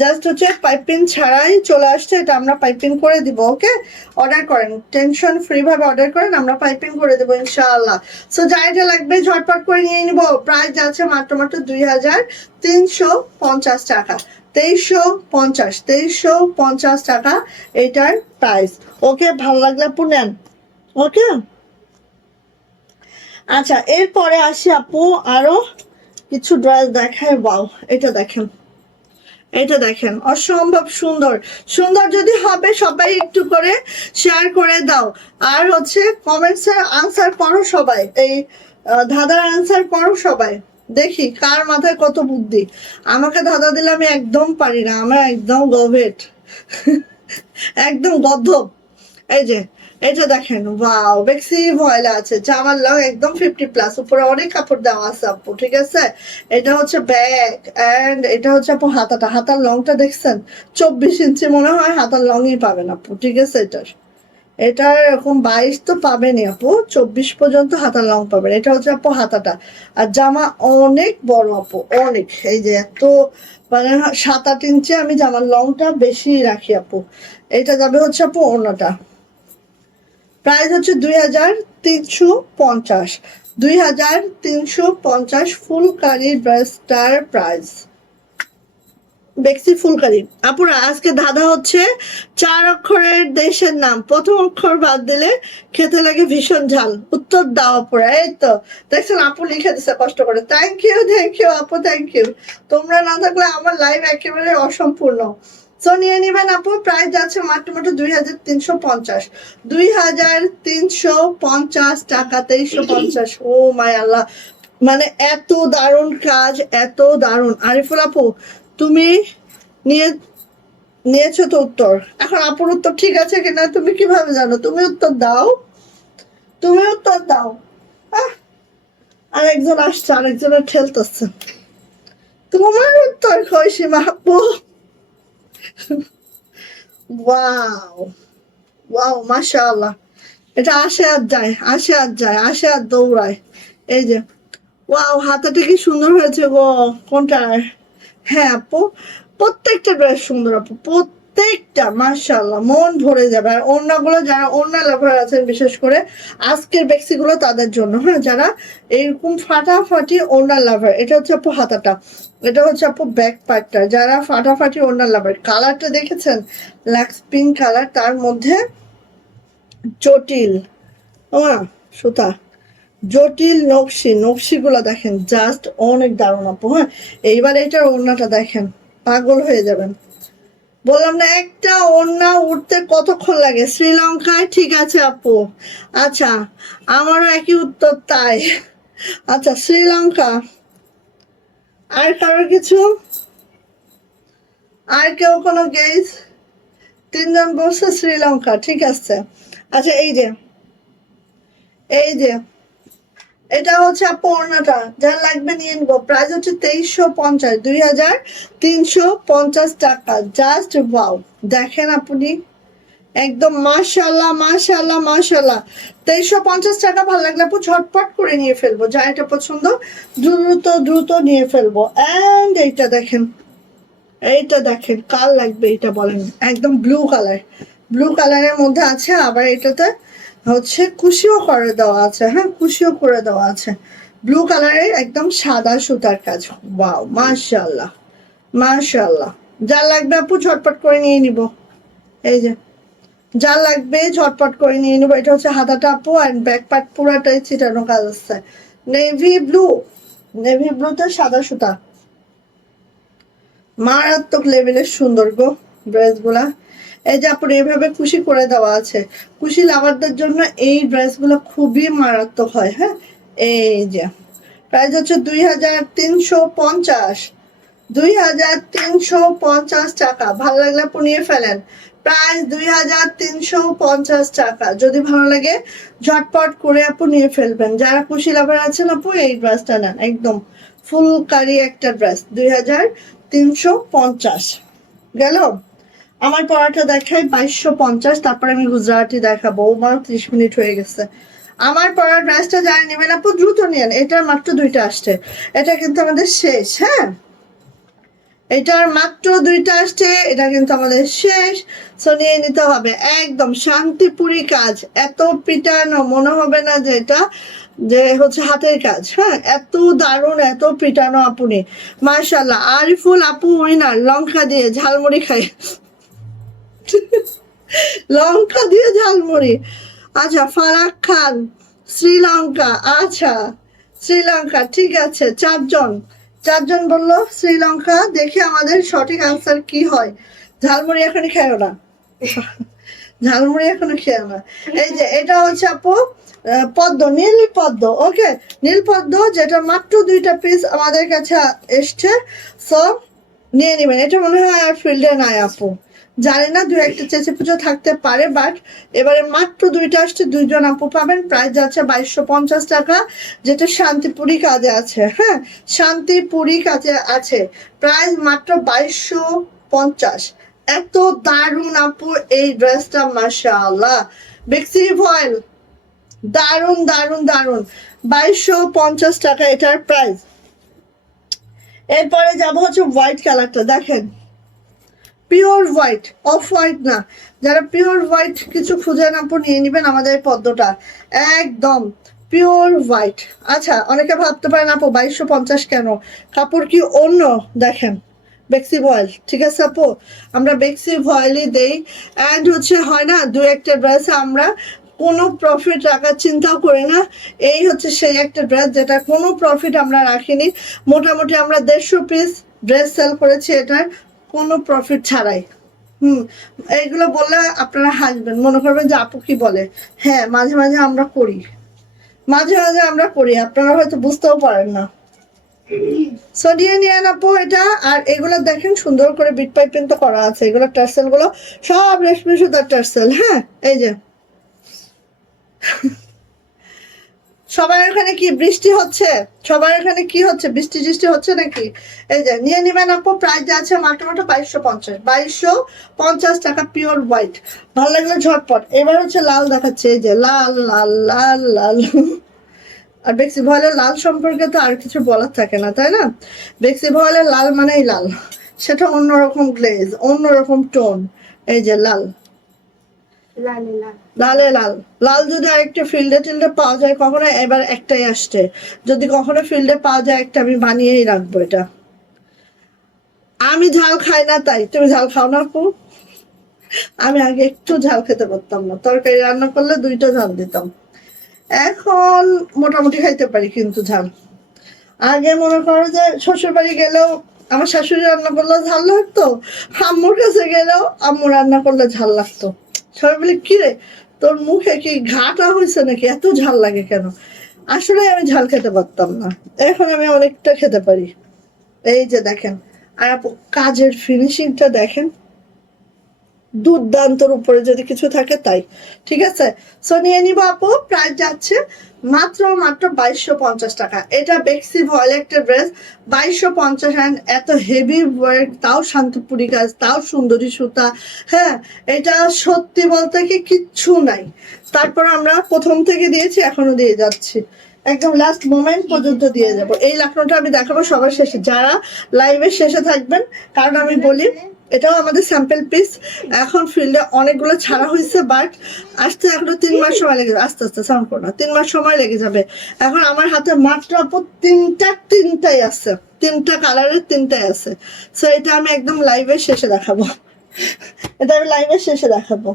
জাস্ট হচ্ছে পাইপিং ছাড়াই চলে আসছে, এটা আমরা পাইপিং করে দিব। ওকে, অর্ডার করেন, টেনশন ফ্রি ভাবে অর্ডার করেন, আমরা পাইপিং করে দেবো ইনশাআল্লাহ। সো যা এটা লাগবে ঝটপট করে নিয়ে নিব। প্রাইস আছে মাত্র মাত্র 2350 টাকা। 2350, 2350 টাকা এটার প্রাইস। ওকে, ভালো লাগলে আপু নেন। ওকে, আচ্ছা, এরপরে আসি আপু আরো কিছু ড্রেস দেখায়। ওয়াও, এটা দেখেন, এটা দেখেন, অসম্ভব সুন্দর। সুন্দর যদি হবে সবাই একটু করে শেয়ার করে দাও। আর হচ্ছে কমেন্টসের আনসার করো সবাই, এই ধাঁধার আনসার করো সবাই। দেখি কার মাথায় কত বুদ্ধি। আমাকে ধাঁধা দিলে আমি একদম পারি না, আমার একদম গভীর, একদম গদ্ধব। এই যে এটা দেখেন, ওয়াও, বেক্সি ভয়লা আছে, জামার লং একদম 50+, উপরে অনেক কাপড় দেওয়া আছে আপু, ঠিক আছে? এটা হচ্ছে ব্যাগ, এন্ড এটা হচ্ছে আপু হাতাটা, হাতার লংটা দেখছেন 24 ইঞ্চি, মনে হয় হাতার লংই পাবেন আপু, ঠিক আছে? এটার এরকম 22 তো পাবেনই আপু, 24 পর্যন্ত হাতার লং পাবেন। এটা হচ্ছে আপু হাতাটা, আর জামা অনেক বড় আপু, অনেক। এই যে এত, মানে 7-8 ইঞ্চি আমি জামার লংটা বেশি রাখি আপু। এটা যাবে হচ্ছে আপু ওড়নাটা, প্রাইস হচ্ছে 2350, 2350 ফুলকারি ড্রেসটার প্রাইস। বেক্সি ফুলকারি। আপুরা আজকে ধাঁধা হচ্ছে 4 অক্ষরের দেশের নাম, প্রথম অক্ষর বাদ দিলে খেতে লাগে ভীষণ ঝাল। উত্তর দাও আপুরা। এই তো দেখছেন, আপু লিখে দিছে কষ্ট করে। থ্যাংক ইউ আপু, থ্যাংক ইউ। তোমরা না থাকলে আমার লাইভ একেবারে অসম্পূর্ণ। সো নিয়ে নিবেন আপু, প্রাইস যাচ্ছে মাত্র মাত্র 2350, 2350 টাকা, 2350। ও মাই আল্লাহ, মানে এত দারুণ কাজ, এত দারুণ। আরিফুল আপু, তুমি নিয়ে নিয়েছো তো উত্তর, এখন আপুর উত্তর ঠিক আছে কিনা তুমি কিভাবে জানো? তুমি উত্তর দাও, তুমি উত্তর দাও। আহ, আরেকজন আসছে, আরেকজনের ঠেলতেছে। তোমার উত্তর কই সীমা আপু? ওয়াও, ওয়াও, মাশাআল্লাহ। এটা আসে আর যায়, আসে আর যায়, আসে আর দৌড়ায়। এই যে, ওয়াও, হাতাটা কি সুন্দর হয়েছে গো। কোনটা? হ্যাঁ আপু, প্রত্যেকটা ড্রেস সুন্দর আপু, প্রত্যেকটা মাশাআল্লাহ, মন ভরে যাবে। আর ওড়নাগুলো, যারা ওড়না লাভার আছেন বিশেষ করে আজকের বেক্সিগুলো তাদের জন্য, হ্যাঁ, যারা এরকম ফাটাফাটি ওড়না লাভার। এটা হচ্ছে আপু হাতাটা, এটা হচ্ছে আপু ব্যাক পার্টটা, যারা ফাটাফাটি ওড়না লাভার। কালারটা দেখেছেন, লাক্স পিঙ্ক কালার, তার মধ্যে জটিল সুতা, জটিল নকশি, নকশিগুলো দেখেন জাস্ট অনেক দারুণ আপু। হ্যাঁ, এইবার এটার ওড়নাটা দেখেন, পাগল হয়ে যাবেন। বললাম না, একটা ওড়না উঠতে কতক্ষণ লাগে। শ্রীলঙ্কায়, ঠিক আছে আপু। আচ্ছা, আমারও একই উত্তর তাই। আচ্ছা, শ্রীলঙ্কা। আর কারোর কিছু? আর কেউ কোনো গেস? তিনজন বলছে শ্রীলঙ্কা, ঠিক আছে। আচ্ছা এই যে এটা হচ্ছে আপু ওড়নাটা, যার লাগবে নিয়ে নিবো। প্রাইস হচ্ছে 2350, 2350 টাকা। জাস্ট ওয়াও, দেখেন আপনি, একদম মাশাল্লাহ মাশাল্লাহ মাশাল্লাহ। 2350 টাকা। ভালো লাগলে আপু ঝটপট করে নিয়ে ফেলবো, যা এটা পছন্দ দ্রুত দ্রুত নিয়ে ফেলবো। এন্ড এইটা দেখেন কার লাগবে এটা বলেন। একদম ব্লু কালার, ব্লু কালারের মধ্যে আছে, আবার এটাতে হচ্ছে কুশিও করে দেওয়া আছে। হ্যাঁ, কুশিও করে দেওয়া আছে। ব্লু কালারের একদম সাদা সুতার কাজ। ওয়াও, মাশাআল্লাহ মাশাআল্লাহ। যা লাগবে আপু ঝটপট করে নিয়ে নিব। এই যে যা লাগবে ঝটপট করে নিয়ে নিব। এটা হচ্ছে হাতাটা আপু, অ্যান্ড ব্যাক পার্ট পুরাটাই ছিটানো কাজ আছে। নেভি ব্লু, নেভি ব্লুতে সাদা সুতা, মারাত্মক লেভেলের সুন্দর গো ড্রেস গুলা। এই যে আপু এইভাবে খুশি করে দেওয়া আছে। খুশি লাভারদের জন্য এই ড্রেস গুলো খুবই মারাত্মক হয়। হ্যাঁ, এই যে প্রাইস হচ্ছে 2350, 2350 টাকা। ভালো লাগলে আপু নিয়ে ফেলেন। প্রাইস 2350 টাকা। যদি ভালো লাগে ঝটপট করে আপু নিয়ে ফেলবেন। যারা খুশি লাভার আছেন আপু এই ড্রেসটা নেন, একদম ফুল কারি একটা ড্রেস। 2350 গেল। আমার পড়াটা দেখাই 2250, তারপরে আমি গুজরাটি দেখাবো। আমার 30 মিনিট হয়ে গেছে। আমার পড়ার ড্রেসটা যারা নেবেন আপু দ্রুত নিয়েন, এটার মাত্র 2টা আসছে। এটা কিন্তু আমাদের শেষ। হ্যাঁ, এটার মাত্র 2টা আসছে, এটা কিন্তু আমাদের শেষ। সো নিয়ে নিতে হবে। একদম শান্তিপুরি কাজ, এত পিটানো মনে হবে না যে এটা যে হচ্ছে হাতের কাজ। হ্যাঁ, এত দারুণ, এত পিটানো আপনি। মাশাআল্লাহ। আরিফুল আপু উইনার, লঙ্কা দিয়ে ঝালমুড়ি খাই। লঙ্কা দিয়ে ঝালমুড়ি। আচ্ছা, ফারাক খান শ্রীলঙ্কা। আচ্ছা, শ্রীলঙ্কা, ঠিক আছে। চারজন বললো শ্রীলঙ্কা। দেখি আমাদের সঠিক আনসার কি হয়। ঝালমুড়ি এখনই খেও না, ঝালমুড়ি এখনো খেও না। এই যে এটা হচ্ছে আপু পদ্ম, নীল পদ্ম। ওকে, নীল পদ্ম, যেটা মাত্র 2টা পিস আমাদের কাছে এসছে। সো নিয়ে নেবেন। এটা মনে হয় আর ফিল্ডে নাই আপু, জানি না, 2-1টা চেঁচে পুজো থাকতে পারে, বাট এবারে মাত্র 2টা আসছে। 2জন আপু পাবেন। প্রাইস যাচ্ছে 2250 টাকা, যেটা শান্তিপুরি কাজে আছে। হ্যাঁ, শান্তিপুরি কাজে আছে। প্রাইস মাত্র 2250। এত দারুণ আপু এই ড্রেসটা, মাশাআল্লাহ। বেক্সি ভয়েল, দারুণ দারুণ দারুণ। 2250 টাকা এটার প্রাইস। এরপরে যাবো হচ্ছে হোয়াইট কালারটা। দেখেন, পিওর হোয়াইট, অফ হোয়াইট না। যারা পিওর হোয়াইট কিছু খুঁজে না আপু নিয়ে নিবেন আমাদের এই পদ্মটা, একদম পিওর হোয়াইট। আচ্ছা, অনেকে ভাবতে পারেন আপু 2250 কেন, কাপড় কি অন্য? দেখেন, বেক্সি ভয়েল, ঠিক আছে আপু, আমরা বেক্সি ভয়েলই দেই। অ্যান্ড হচ্ছে হয় না 2-1টা ড্রেসে আমরা কোনো প্রফিট রাখার চিন্তাও করি না। এই হচ্ছে সেই একটা ড্রেস যেটা কোনো প্রফিট আমরা রাখিনি। মোটামুটি আমরা 150 পিস ড্রেস সেল করেছি এটার কোনো প্রফিট ছাড়াই। এইগুলো বললে আপনারা হাসবেন, মনে করবেন যে আপু কি বলে। হ্যাঁ, মাঝে মাঝে আমরা করি, মাঝে মাঝে আমরা করি, আপনারা হয়তো বুঝতেও পারেন না। সো নিয়ে আপু এটা। আর এগুলো দেখেন সুন্দর করে বিট পাইপিং তো করা আছে। এগুলো টার্সেল গুলো সব রেশমি সুতার টার্সেল। হ্যাঁ, এই যে সবার এখানে কি বৃষ্টি হচ্ছে? সবার এখানে কি হচ্ছে, বৃষ্টি টিষ্টি হচ্ছে নাকি? এই যে নিয়ে নিবেন আপু। প্রাইস আছে মাত্র 2250, 2250 টাকা, পিওর হোয়াইট। ভালো লাগলে ঝটপট। এবার হচ্ছে লাল দেখাচ্ছে। এই যে লাল লাল লাল লাল। আর বেক্সি ভয়েলের লাল সম্পর্কে তো আর কিছু বলার থাকে না, তাই না? বেক্সি ভয়েলের লাল মানেই লাল, সেটা অন্যরকম গ্লেজ, অন্যরকম টোন। এই যে লাল, লালে লাল। লাল যদি আরেকটা ফিল্ডে টিল্ডে পাওয়া যায় কখনো, এবার একটাই আসছে, যদি কখনো ফিল্ডে পাওয়া যায় একটা আমি বানিয়েই রাখবো এটা। আমি ঝাল খাই না, তাই তুমি ঝাল খাও না আপু? আমি আগে একটু ঝাল খেতে পারতাম না, তরকারি রান্না করলে 2টা ঝাল দিতাম। এখন মোটামুটি খাইতে পারি কিন্তু ঝাল। আগে মনে করো যে শ্বশুর বাড়ি গেলেও আমার শাশুড়ি রান্না করলে ঝাল লাগতো, আম্মুর কাছে গেলেও আম্মু রান্না করলে ঝাল লাগতো। সবাই বলে কি রে, তোর মুখে কি ঘাটা হয়েছে নাকি, এত ঝাল লাগে কেন? আসলে আমি ঝাল খেতে পারতাম না, এখন আমি অনেকটা খেতে পারি। এই যে দেখেন, আর আপু কাজের ফিনিশিংটা দেখেন, দুর্দান্তর উপরে যদি কিছু থাকে তাই। ঠিক আছে, সো নিয়ে নিব আপু। প্রাইস যাচ্ছে মাত্র 2250 টাকা। এটা বেক্সি ভয়েল একটা ড্রেস, 2250। অ্যান্ড এত হেভি ওয়ার্ক, তাও শান্তিপুরি কাজ, তাও সুন্দরী সুতা। হ্যাঁ, এটা সত্যি বলতে কি কিচ্ছু নাই। তারপর আমরা প্রথম থেকে দিয়েছি, এখনো দিয়ে যাচ্ছি, একদম লাস্ট মোমেন্ট পর্যন্ত দিয়ে যাব। এই লাকনোটা আমি দেখাবো সবার শেষে, যারা লাইভের শেষে থাকবেন। কারণ আমি বলি, এটাও আমাদের স্যাম্পল পিস। এখন ফিল্ডে অনেকগুলো ছাড়া হয়েছে, বাট আসতে এখনো 3 মাস সময় লেগে যাবে। আস্তে আস্তে সাউন্ড করো না, 3 মাস সময় লেগে যাবে। এখন আমার হাতে মাত্র আপু তিনটাই আছে, 3টা কালারের 3টাই আছে। সো এটা আমি একদম লাইভের শেষে দেখাবো, এটা আমি লাইভের শেষে দেখাবো।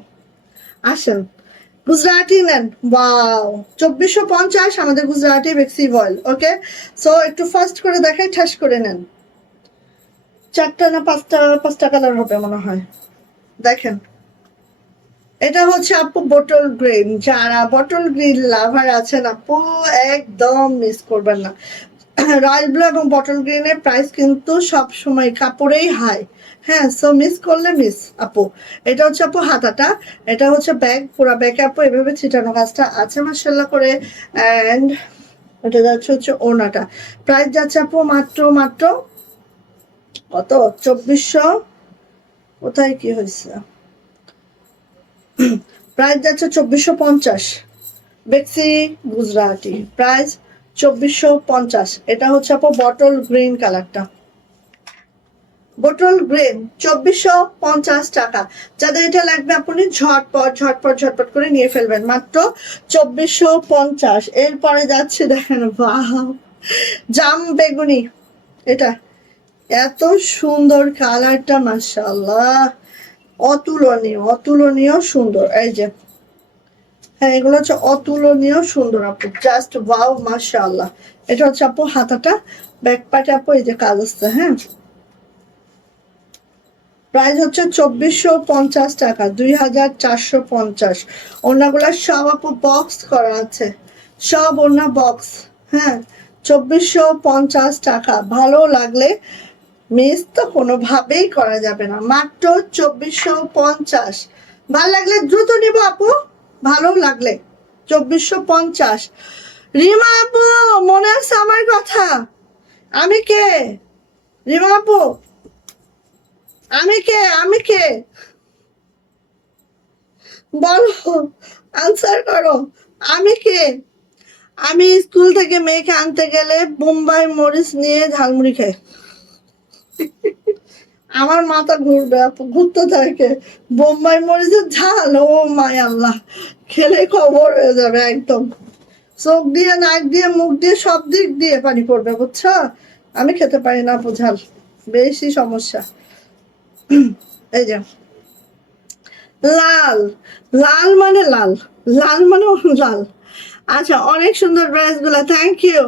আসেন, গুজরাটি নেন। ওয়াও, 2450 আমাদের গুজরাটি বেক্সি ভয়েল। ওকে, সো একটু ফাস্ট করে দেখাই, ঠাস করে নেন। 4টা না 5টা কালার হবে মনে হয়। দেখেন, এটা হচ্ছে আপু বটল গ্রিন। যারা বটল গ্রিন লাভার আছেন আপু, একদম মিস করবেন না। রয়্যাল ব্লু এবং বটল গ্রিনের প্রাইস কিন্তু সব সময় কাপড়েই হাই। হ্যাঁ, সো মিস করলে মিস আপু। এটা হচ্ছে আপু হাতাটা, এটা হচ্ছে ব্যাগ, পুরো ব্যাগে আপু এভাবে ছিটানো কাজটা আছে মাশাআল্লাহ করে। অ্যান্ড এটা যাচ্ছে হচ্ছে ওড়নাটা। প্রাইস যাচ্ছে আপু মাত্র কত, 2400। কোথায় কি হয়েছে, প্রাইস যাচ্ছে 2450। বেক্সি গুজরাটি, প্রাইস 2450। এটা হচ্ছে আপু বটল গ্রিন কালারটা, বটল গ্রিন, 2450 টাকা। যাদের এটা লাগবে আপনি ঝটপট করে নিয়ে ফেলবেন, মাত্র 2450। এরপরে যাচ্ছে দেখেন, বাহ, জাম বেগুনি। এটা এত সুন্দর কালারটা, মাশাআল্লাহ, অতুলনীয় সুন্দর। এই যে, হ্যাঁ, এগুলো হচ্ছে অতুলনীয় সুন্দর আপু, জাস্ট ওয়াও, মাশাআল্লাহ। এটা হচ্ছে আপু হাতাটা, ব্যাক পার্টে আপু এই যে কাজ আসছে। হ্যাঁ, প্রাইস হচ্ছে 2450 টাকা, 2450। ওড়নাগুলা সব আপু বক্স করা আছে, সব ওড়না বক্স। হ্যাঁ, 2450 টাকা। ভালো লাগলে মিস তো কোনোভাবেই করা যাবে না, মাত্র 2450। ভালো লাগলে দ্রুত নিব আপু, ভালো লাগলে 2450। রিমা আপু, মনে আছে আমার কথা? আমি কে? রিমা আপু, আমি কে বলো, আনসার করো, আমি কে? আমি স্কুল থেকে মেয়েকে আনতে গেলে বোম্বাই মরিচ নিয়ে ঝালমুড়ি খাই। আমার মাথা ঘুরবে আপু, ঘুরতে থাকে। বোম্বাই মরিচের ঝাল, ও মাই আল্লাহ, খেলে খবর হয়ে যাবে একদম। চোখ দিয়ে, নাক দিয়ে, মুখ দিয়ে, সব দিক দিয়ে পানি পড়বে, বুঝছো? আমি খেতে পারি না আপু ঝাল, বেশি সমস্যা। এই যে লাল, লাল মানে লাল, লাল মানে লাল। আচ্ছা, অনেক সুন্দর ড্রেস গুলা, থ্যাংক ইউ।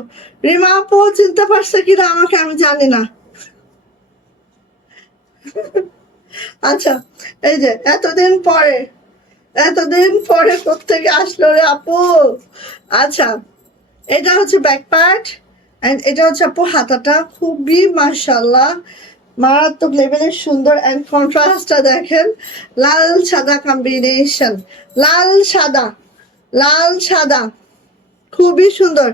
রিমা আপু চিনতে পারছে কিনা আমাকে আমি জানি না। আচ্ছা, এই যে এতদিন পরে কোত্থেকে আসলো রে আপু। আচ্ছা, এটা হচ্ছে ব্যাক পার্ট, এন্ড এটা হচ্ছে আপু হাতাটা, খুবই মাশাআল্লাহ মারাত্মক লেভেলের সুন্দর। এন্ড কন্ট্রাস্টটা দেখেন, লাল সাদা কম্বিনেশন, লাল সাদা, লাল সাদা, খুবই সুন্দর।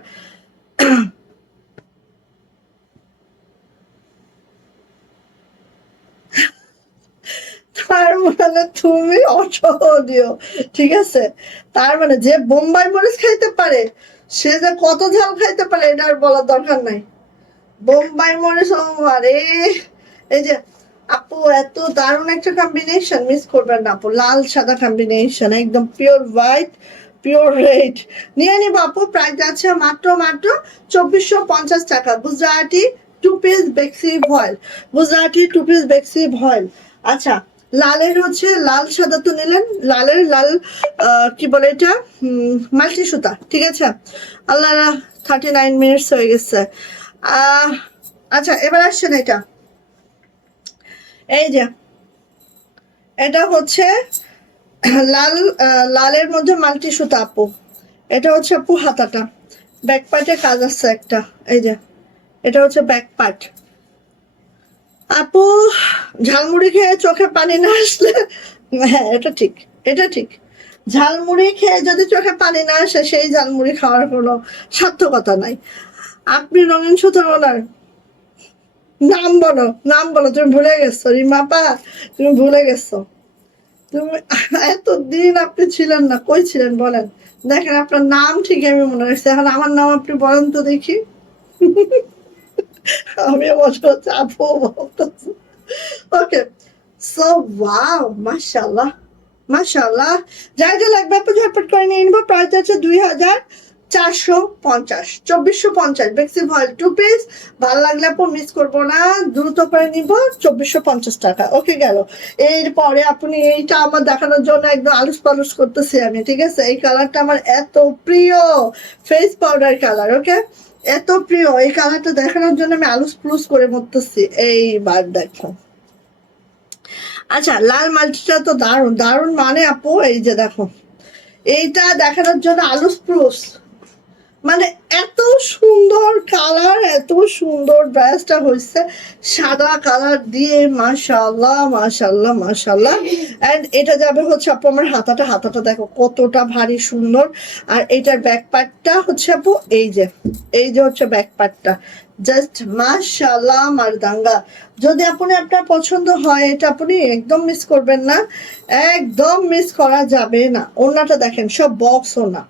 তার মানে তুমি অসহনীয়, ঠিক আছে? তার মানে যে বোম্বাই মরিচ খাইতে পারে, সে যে কত ঝাল খাইতে পারে এটা আর বলার দরকার নাই। বোম্বাই মরিচ, ও আরে, এই যে আপু এত দারুণ একটা কম্বিনেশন, মিস করবেন না আপু। লাল সাদা কম্বিনেশন, একদম পিওর হোয়াইট, পিওর রেড। নিয়ে নিব আপু। প্রাইস আছে মাত্র 2450 টাকা। গুজরাটি 2 পিস বেক্সি ভয়েল, গুজরাটি 2 পিস বেক্সি ভয়েল। আচ্ছা, লালের হচ্ছে লাল সাদা তো নিলেন, লালের লাল কি বলে এটা, মাল্টি সুতা, ঠিক আছে। আল্লাহ, 39 মিনিটস হয়ে গেছে। আহ আচ্ছা, এবার আসছেন এটা, এই যে এটা হচ্ছে লাল, লালের মধ্যে মাল্টি সুতা আপু। এটা হচ্ছে আপু হাতাটা, ব্যাক পার্টে কাজ আছে একটা, এই যে এটা হচ্ছে ব্যাক পার্ট। আপু ঝালমুড়ি খেয়ে চোখে পানি না আসলে, হ্যাঁ এটা ঠিক, এটা ঠিক। ঝালমুড়ি খেয়ে যদি চোখে পানি না আসে সেই ঝালমুড়ি খাওয়ার কোনো সার্থকতা নাই। আপনি রঙিন সুতোর নাম বলো, নাম বলো, তুমি ভুলে গেছো রিমাপা, তুমি ভুলে গেছো। তুমি এতদিন আপনি ছিলেন না, কই ছিলেন বলেন? দেখেন আপনার নাম ঠিক আমি মনে রাখছি, এখন আমার নাম আপনি বলেন তো দেখি। আমিও মনে হচ্ছে আপু বলতেছি। ওকে, সো ওয়াও, মাশাআল্লাহ মাশাআল্লাহ। যাই যা লাগবে আপু ঝটপট করে নিয়ে নিবো। প্রাইস আছে 2450, 2450 বেক্সি ভয়েল 2 পিস। ভালো লাগলে আপু মিস করবো না, দ্রুত করে নিব। 2450 টাকা। ওকে গেল। এরপরে আপনি এইটা আমার দেখানোর জন্য একদম আলুস পালুস করতেছি আমি, ঠিক আছে? এই কালারটা আমার এত প্রিয়, ফেস পাউডার কালার। ওকে, এত প্রিয় এই কালারটা দেখানোর জন্য আমি আলুস প্লুস করে মরতেছি। এইবার দেখো, আচ্ছা লাল মাল্টিটা তো দারুণ দারুণ, মানে আপু এই যে দেখো, এইটা দেখানোর জন্য আলুস প্লুস, মানে এত সুন্দর কালার, এত সুন্দর ড্রেসটা হয়েছে সাদা কালার দিয়ে, মাশাআল্লাহ মাশাআল্লাহ মাশাআল্লাহ। এন্ড এটা যাবে হচ্ছে আপু আমার হাতাটা, হাতাটা দেখো কতটা ভারী সুন্দর। আর এটার ব্যাক পার্টটা হচ্ছে আপু এই যে, এই যে হচ্ছে ব্যাক পার্টটা, জাস্ট মাশাআল্লাহ মারদাঙ্গা। যদি আপনি আপনার পছন্দ হয় এটা আপনি একদম মিস করবেন না, একদম মিস করা যাবে না। ওনাটা দেখেন সব বক্স ওনা,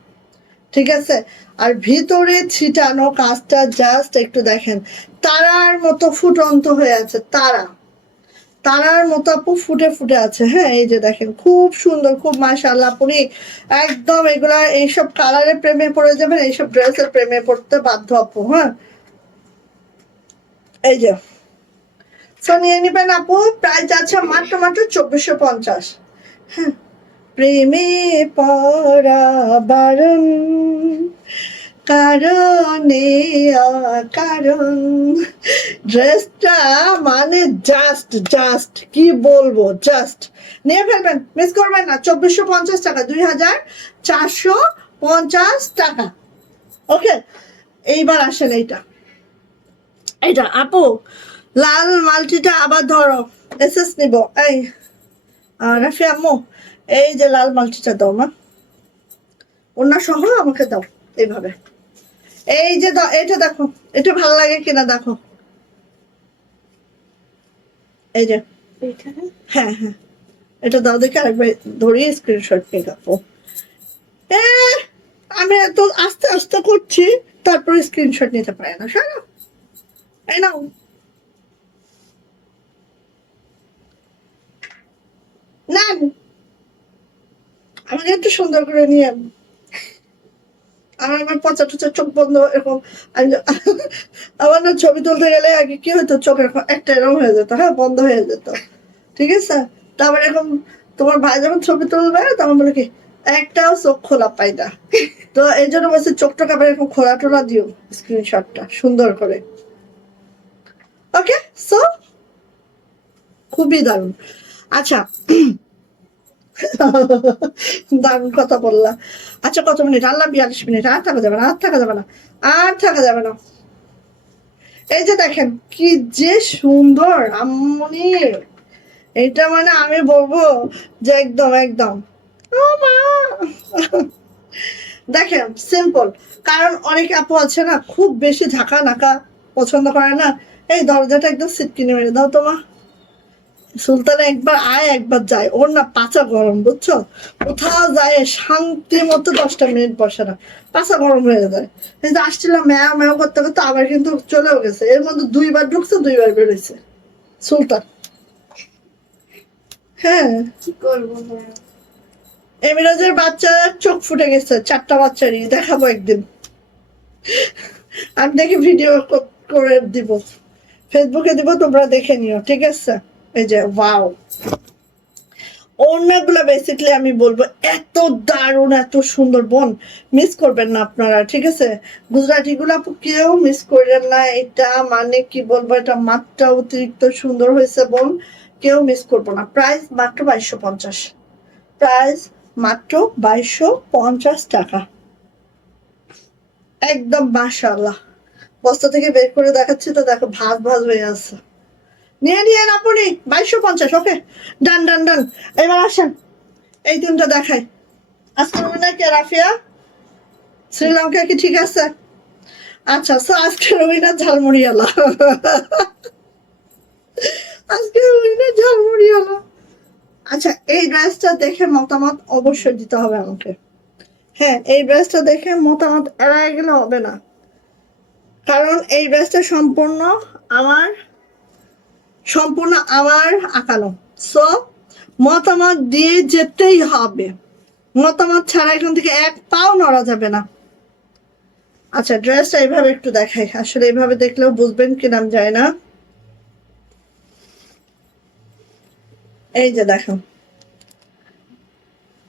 ঠিক আছে? আর ভিতরে ছিটানো কাজটা জাস্ট একটু দেখেন, তারার মতো ফুটন্ত হয়ে আছে, তারা, তারার মতো আপু ফুটে ফুটে আছে। হ্যাঁ এই যে দেখেন খুব সুন্দর, খুব মাশাআল্লাহ। আপনি একদম এগুলা এইসব কালারের প্রেমে পড়ে যাবেন, এইসব ড্রেসের প্রেমে পড়তে বাধ্য আপু। হ্যাঁ এই যে, সো নিয়ে নিবেন আপু। প্রাইস আছে মাত্র মাত্র 2450। হ্যাঁ, প্রেমে পড়া বারণ, কারণে কারণ, ড্রেসটা মানে জাস্ট জাস্ট কি বলবো, জাস্ট নিয়ে ফেলবেন, মিস করবেন না। 2450 টাকা, 2450 টাকা। ওকে, এইবার আসেন এইটা, এইটা আপু লাল মাল্টিটা আবার ধরো, এসএস নিব। এই রাফি আম্মু, এই যে লাল মাল্টিটা দাও মা, ওনার সহ আমাকে দাও এইভাবে। এই যে এটা দেখো, এটা ভালো লাগে কিনা দেখো, এই যে, হ্যাঁ হ্যাঁ, এটা দাও দেখে আরেকবার ধরিয়ে স্ক্রিনশট নিয়ে রাখো। এ, আমি এত আস্তে আস্তে করছি তারপরে স্ক্রিনশট নিতে পারে না, শোনো এই নাও। না আমাকে একটু সুন্দর করে নিয়ে, আমার পচা টচা চোখ বন্ধ এরকম। আমার না ছবি তুলতে গেলে আগে কি হতো, চোখের একটা এরকম হয়ে যেত, হ্যাঁ বন্ধ হয়ে যেত, ঠিক আছে? তারপর এরকম তোমার ভাই যখন ছবি তুলবে তখন বলে কি একটাও চোখ খোলা পাই না, তো এই জন্য বলছি চোখটা আবার এরকম খোলা টোলা দিও স্ক্রিনশটটা সুন্দর করে। ওকে, সো খুবই দারুণ। আচ্ছা, দারুণ কথা বললা। আচ্ছা কত মিনিট? আল্লাহ 42 মিনিট, আর থাকা যাবে না, আর থাকা যাবে না, আর থাকা যাবে না। এই যে দেখেন কি যে সুন্দর আম্মনি, এটা মানে আমি বলবো যে একদম একদম, ও মা। দেখেন সিম্পল, কারণ অনেক আপু আছে না খুব বেশি ঝাঁকা নাকা পছন্দ করে না। এই দরজাটা একদম সিটকিনি মেরে দাও তোমা। সুলতান একবার আয় একবার যায়, ওর না পাচা গরম বুঝছো, কোথাও যায় শান্তি মতো 10টা মিনিট বসে না, পাচা গরম হয়ে যায়। এই যে আসছিলাম ম্যাও ম্যাও করতে করতে আবার কিন্তু চলেও গেছে, এর মধ্যে 2বার ঢুকছে 2বার বেরোইছে সুলতান। হ্যাঁ কি করবো? এমিরাজের বাচ্চা চোখ ফুটে গেছে, 4টা বাচ্চারই দেখাবো একদিন, আমি দেখি ভিডিও করে দিব, ফেসবুকে দিব, তোমরা দেখে নিও, ঠিক আছে? এই যে ওয়াও, ওড়নাগুলো বেসিক্যালি আমি বলবো এত দারুণ এত সুন্দর, বোন মিস করবেন না আপনারা, ঠিক আছে? গুজরাটি গুলো কেউ মিস করেন না, এটা মানে কি বলবো, এটা মাত্রা অতিরিক্ত সুন্দর হয়েছে বোন, কেউ মিস করবো না। প্রাইস মাত্র 2250, প্রাইস মাত্র 2250 টাকা, একদম মাশাআল্লাহ। বস্তা থেকে বের করে দেখাচ্ছি তো দেখো ভাজ ভাজ হয়ে আছে, নিয়ে নিয়েন আপনি 2250। ওকে, ডান ডান ডান। এবার আসেন এই তিনটা দেখাই। আজকে উইনার কে? রাফিয়া শ্রীলঙ্কা কি ঠিক আছে? আচ্ছা, সো আজকের উইনার ঝালমুড়িওয়ালা। আজকে উইনার ঝালমুড়িওয়ালা। আচ্ছা, এই ড্রেসটা দেখে মতামত অবশ্যই দিতে হবে আমাকে। হ্যাঁ, এই ড্রেসটা দেখে মতামত এড়ায় গেলে হবে না, কারণ এই ড্রেসটা আমার সম্পূর্ণ আমার আঁকানো। সো মতামত দিয়ে যেতেই হবে, মতামত ছাড়া এখান থেকে এক পাও নড়া যাবে না। আচ্ছা, ড্রেসটা এইভাবে একটু দেখাই, আসলে এইভাবে দেখলেও বুঝবেন কিনা আমি জানি না। এই যে দেখেন,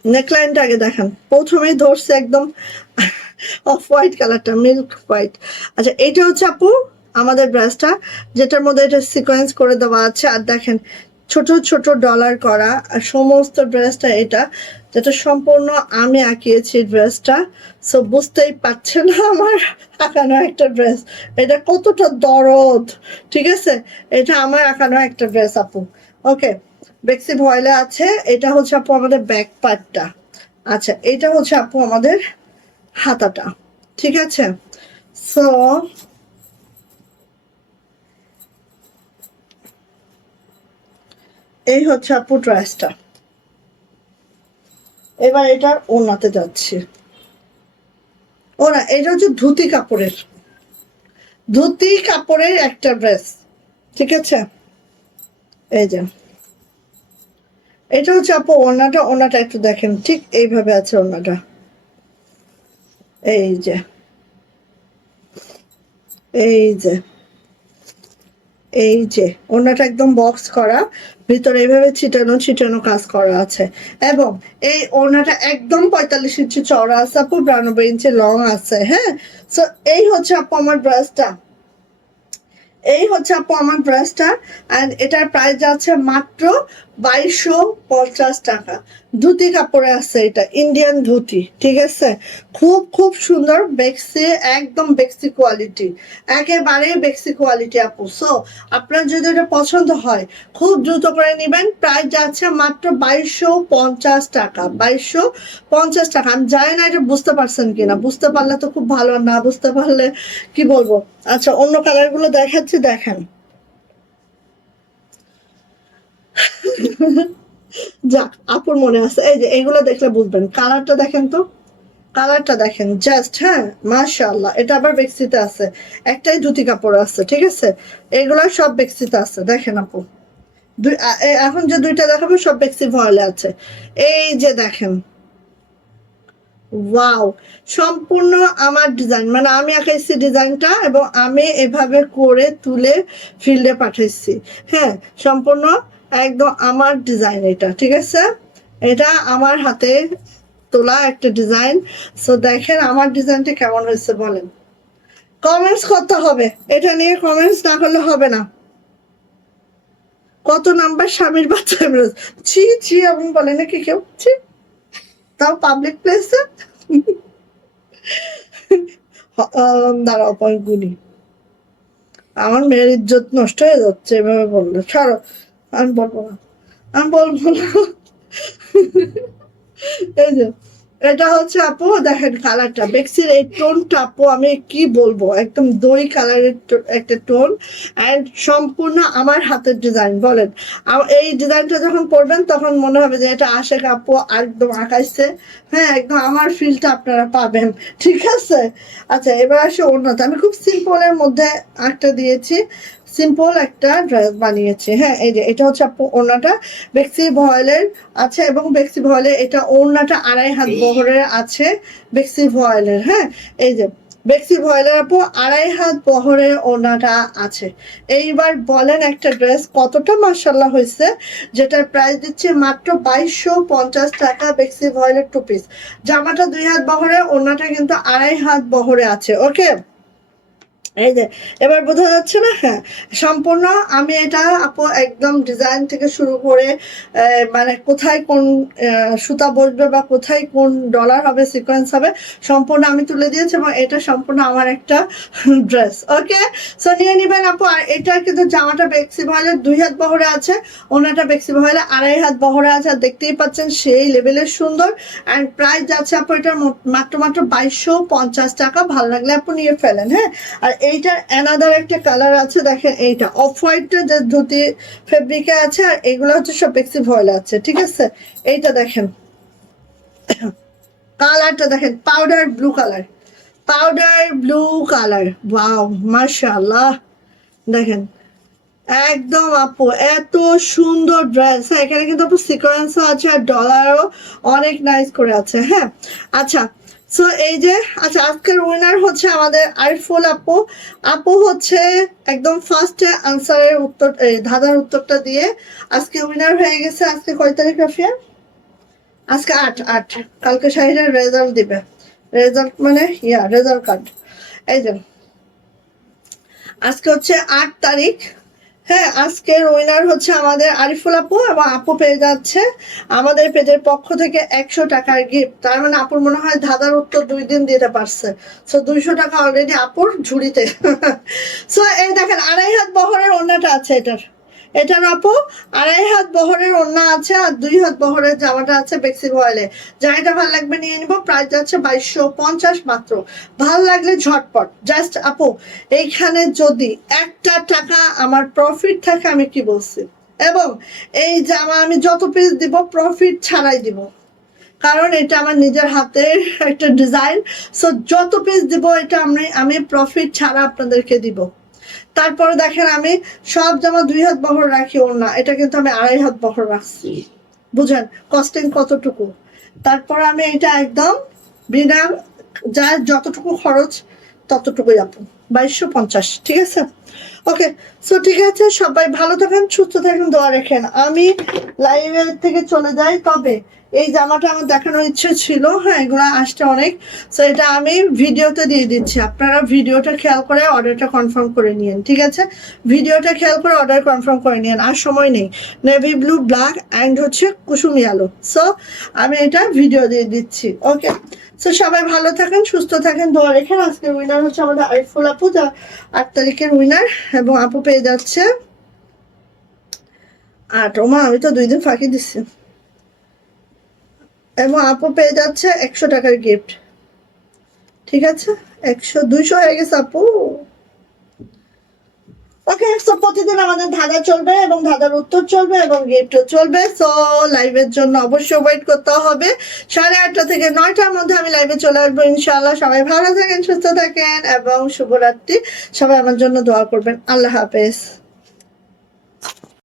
নেকলাইনটা আগে দেখান। প্রথমেই ধরছে একদম অফ হোয়াইট কালারটা, মিল্ক হোয়াইট। আচ্ছা, এইটা হচ্ছে আপু আমাদের ড্রেসটা, যেটার মধ্যে এটা সিকোয়েন্স করে দেওয়া আছে। আর দেখেন ছোট ছোট ডলার করা, আর সমস্ত ড্রেসটা এটা, যেটা সম্পূর্ণ আমি আঁকিয়েছি ড্রেসটা। সো বুঝতেই পারছেন আমার আঁকানো একটা ড্রেস, এটা কতটা দরদ। ঠিক আছে, এটা আমার আঁকানো একটা ড্রেস আপু। ওকে, বেক্সি ভয়েলে আছে। এটা হচ্ছে আপু আমাদের ব্যাক পার্টটা। আচ্ছা, এটা হচ্ছে আপু আমাদের হাতাটা। ঠিক আছে, সো এই হচ্ছে আপু ড্রেসটা। এবার এটার ওড়নাতে যাচ্ছি। ওরা এটা হচ্ছে ধুতি কাপড়ের একটা ড্রেস। ঠিক আছে, এই যে এটা হচ্ছে আপু ওড়নাটা একটু দেখেন, ঠিক এইভাবে আছে ওড়নাটা। এই যে এই যে এই যে ওড়নাটা একদম বক্স করা, ভিতরে এইভাবে ছিটানো ছিটানো কাজ করা আছে। এবং এই ওড়নাটা একদম 45 ইঞ্চি চওড়া আছে আপু, 92 ইঞ্চি লং আছে। হ্যাঁ, সো এই হচ্ছে আপু আমার ড্রেসটা। এই হচ্ছে আপু আমার ড্রেসটা। অ্যান্ড এটার প্রাইস যাচ্ছে মাত্র 2250 টাকা। ধুতি কাপড়ে আছে, এটা ইন্ডিয়ান ধুতি। ঠিক আছে, খুব খুব সুন্দর, বেক্সি, একদম বেক্সি কোয়ালিটি, একেবারে বেক্সি কোয়ালিটি আপু। সো আপনার যদি এটা পছন্দ হয় খুব দ্রুত করে নেবেন। প্রাইস যাচ্ছে মাত্র 2250 টাকা। 2250 টাকা। আমি জানি না এটা বুঝতে পারছেন কিনা, বুঝতে পারলে তো খুব ভালো, না বুঝতে পারলে কি বলবো। আচ্ছা, অন্য কালার গুলো দেখাচ্ছি, দেখেন। যাক, আপুর মনে আছে। এই যে এগুলো দেখলে বুঝবেন, কালারটা দেখেন তো, কালারটা দেখেন জাস্ট। হ্যাঁ, মাশাআল্লাহ। এটা আবার বেক্সিতে আছে, একটাই ধুতি কাপড় আছে। ঠিক আছে, এগুলো সব বেক্সিতে আছে, দেখেন আপু। এখন যে দুইটা দেখাবো সব বেক্সি ভয়েলে আছে। এই যে দেখেন, ওয়াও, সম্পূর্ণ আমার ডিজাইন, মানে আমি আঁকাইছি ডিজাইনটা, এবং আমি এভাবে করে তুলে ফিল্ডে পাঠাইছি। হ্যাঁ, সম্পূর্ণ একদম আমার ডিজাইন এটা। ঠিক আছে, এটা আমার হাতে তোলা একটা ডিজাইন। সো দেখেন আমার ডিজাইনটা কেমন হয়েছে বলেন। কমেন্টস করতে হবে, এটা নিয়ে কমেন্টস না করলে হবে না। কত নাম্বার স্বামীর বাচ্চা? ছি ছি, আপনি বলেন নাকি কেউ? ছি, তাও পাবলিক প্লেসে। দাঁড়াও, পয়েন্ট গুনি। আমার মেয়ের ইজ্জত নষ্ট হয়ে যাচ্ছে এভাবে বললে। ছাড়ো, আমি বলবো না, আমি বলবো না। এই যে এটা হচ্ছে আপু, দেখেন কালারটা, বেক্সির এই টোনটা আপু আমি কি বলবো, একদম দই কালারের একটা টোন। অ্যান্ড সম্পূর্ণ আমার হাতের ডিজাইন। বলেন, এই ডিজাইনটা যখন পড়বেন তখন মনে হবে যে এটা আশেক আপু একদম আঁকাইছে। হ্যাঁ, একদম আমার ফিলটা আপনারা পাবেন। ঠিক আছে, আচ্ছা এবার আসে ওড়নাতে। আমি খুব সিম্পলের মধ্যে একটা দিয়েছি, সিম্পল একটা ড্রেস বানিয়েছি। হ্যাঁ, এই যে এটা হচ্ছে আপু ওড়নাটা, বেক্সি ভয়েলের আছে, এবং বেক্সি ভয়েলের এটা ওড়নাটা 2.5 হাত বহরের আছে বেক্সি ভয়েলের। হ্যাঁ, এই যে বেক্সি ভয়েলের আপু 2.5 হাত বহরের ওড়নাটা আছে। এইবার বলেন একটা ড্রেস কতটা মাশাআল্লাহ হয়েছে, যেটার প্রাইস দিচ্ছে মাত্র 2250 টাকা। বেক্সি ভয়েলের 2 পিস, জামাটা 2 হাত বহরে, ওড়নাটা কিন্তু 2.5 হাত বহরে আছে। ওকে, এই যে এবার বোঝা যাচ্ছে না? হ্যাঁ, সম্পূর্ণ আমি এটা আপু একদম ডিজাইন থেকে শুরু করে মানে কোথায় কোন সুতা বসবে বা কোথায় কোন ডলার হবে, সিকোয়েন্স হবে, সম্পূর্ণ আমি তুলে দিয়েছি এবং এটা সম্পূর্ণ আমার একটা ড্রেস। ওকে, সো নিয়ে নিবেন আপু। আর এটা কিন্তু জামাটা বেক্সি বহলের 2 হাত বহরে আছে, ওনাটা বেক্সি বহলে 2.5 হাত বহরে আছে। আর দেখতেই পাচ্ছেন সেই লেভেলের সুন্দর। অ্যান্ড প্রাইস যাচ্ছে আপু এটার মাত্র 2250 টাকা। ভালো লাগলে আপু নিয়ে ফেলেন। হ্যাঁ, আর এইটার অ্যানাদার একটা কালার আছে, দেখেন এইটা অফ হোয়াইটটা যে ধুতি ফেব্রিকে আছে, আর এগুলো হচ্ছে সব বেক্সি ভয়েল আছে। ঠিক আছে, এইটা দেখেন কালারটা দেখেন, powder blue colour, powder blue colour. Wow, মাশাআল্লাহ, দেখেন একদম আপু এত সুন্দর ড্রেস। হ্যাঁ, এখানে কিন্তু আপু সিকোয়েন্সও আছে আর ডলারও অনেক নাইস করে আছে। হ্যাঁ, আচ্ছা, সো এই যে, আচ্ছা আজকের উইনার হচ্ছে আমাদের আরিফুল আপু। আপু হচ্ছে একদম ফার্স্টে আনসারের উত্তর, ধাঁধার উত্তরটা দিয়ে আজকে উইনার হয়ে গেছে। আজকে কয় তারিখ রাফিয়া? আজকে 8। কালকে শাহিনের রেজাল্ট দিবে। রেজাল্ট মানে রেজাল্ট কার্ড। এই যে আজকে হচ্ছে 8 তারিখ। হ্যাঁ, আজকের উইনার হচ্ছে আমাদের আরিফুল আপু, এবং আপু পেয়ে যাচ্ছে আমাদের পেজের পক্ষ থেকে 100 টাকার গিফট। তার মানে আপুর মনে হয় ধাঁধার উত্তর 2 দিন দিতে পারছে। সো 200 টাকা অলরেডি আপুর ঝুড়িতে। সো এই দেখেন 2.5 হাত বহরের ওড়নাটা আছে এটার আপু 2.5 হাত বহরের ওড়না আছে, আর 2 হাত বহরের জামাটা আছে বেক্সি ভয়েলে। যাইটা ভালো লাগবে নিয়ে নিব। প্রাইস যাচ্ছে 2250 মাত্র। ভাল লাগলে ঝটপট। জাস্ট আপু এইখানে যদি একটা টাকা আমার প্রফিট থাকে, আমি কি বলছি, এবং এই জামা আমি যত পিস দিব প্রফিট ছাড়াই দিব, কারণ এটা আমার নিজের হাতের একটা ডিজাইন। সো যত পিস দিব এটা আমি প্রফিট ছাড়া আপনাদেরকে দিব। তারপরে দেখেন আমি সব জামা 2 হাত বহর রাখি ওড়না, এটা কিন্তু আমি 2.5 হাত বহর রাখছি। বুঝেন কস্টিং কতটুকু। তারপর আমি এটা একদম বিনা, যার যতটুকু খরচ ততটুকুই আপু 2250। ঠিক আছে, ওকে। সো ঠিক আছে, সবাই ভালো থাকেন, সুস্থ থাকেন, দোয়া রাখেন। আমি লাইভের থেকে চলে যাই, তবে এই জামাটা আমার দেখানোর ইচ্ছে ছিল। হ্যাঁ, এগুলো আসছে অনেক। সো এটা আমি ভিডিওতে দিয়ে দিচ্ছি, আপনারা ভিডিওটা খেয়াল করে অর্ডারটা কনফার্ম করে নিন। ঠিক আছে, ভিডিওটা খেয়াল করে অর্ডার কনফার্ম করে নিন, আর সময় নেই। নেভি ব্লু, ব্ল্যাক অ্যান্ড হচ্ছে কুসুমি আলো। সো আমি এটা ভিডিও দিয়ে দিচ্ছি। ওকে, সো সবাই ভালো থাকেন, সুস্থ থাকেন, দোয়া রেখেন। আজকের উইনার হচ্ছে আমাদের আরিফুল আপু, যা 8 তারিখের উইনার, এবং আপু পেয়ে যাচ্ছে 8। ওমা, আমি তো 2 দিন ফাঁকি দিচ্ছি। এবং আপু পেয়ে যাচ্ছে 100 টাকার গিফট। ঠিক আছে, 200 হয়ে গেছে আপু। ওকে, সো প্রতিদিন আমাদের ধাঁধা চলবে এবং ধাঁধার উত্তর চলবে এবং গিফটও চলবে। সো লাইভের জন্য অবশ্যই ওয়েট করতে হবে। 8:30 থেকে 9টার মধ্যে আমি লাইভে চলে আসবো ইনশাআল্লাহ। সবাই ভালো থাকেন, সুস্থ থাকেন এবং শুভরাত্রি। সবাই আমার জন্য দোয়া করবেন। আল্লাহ হাফেজ।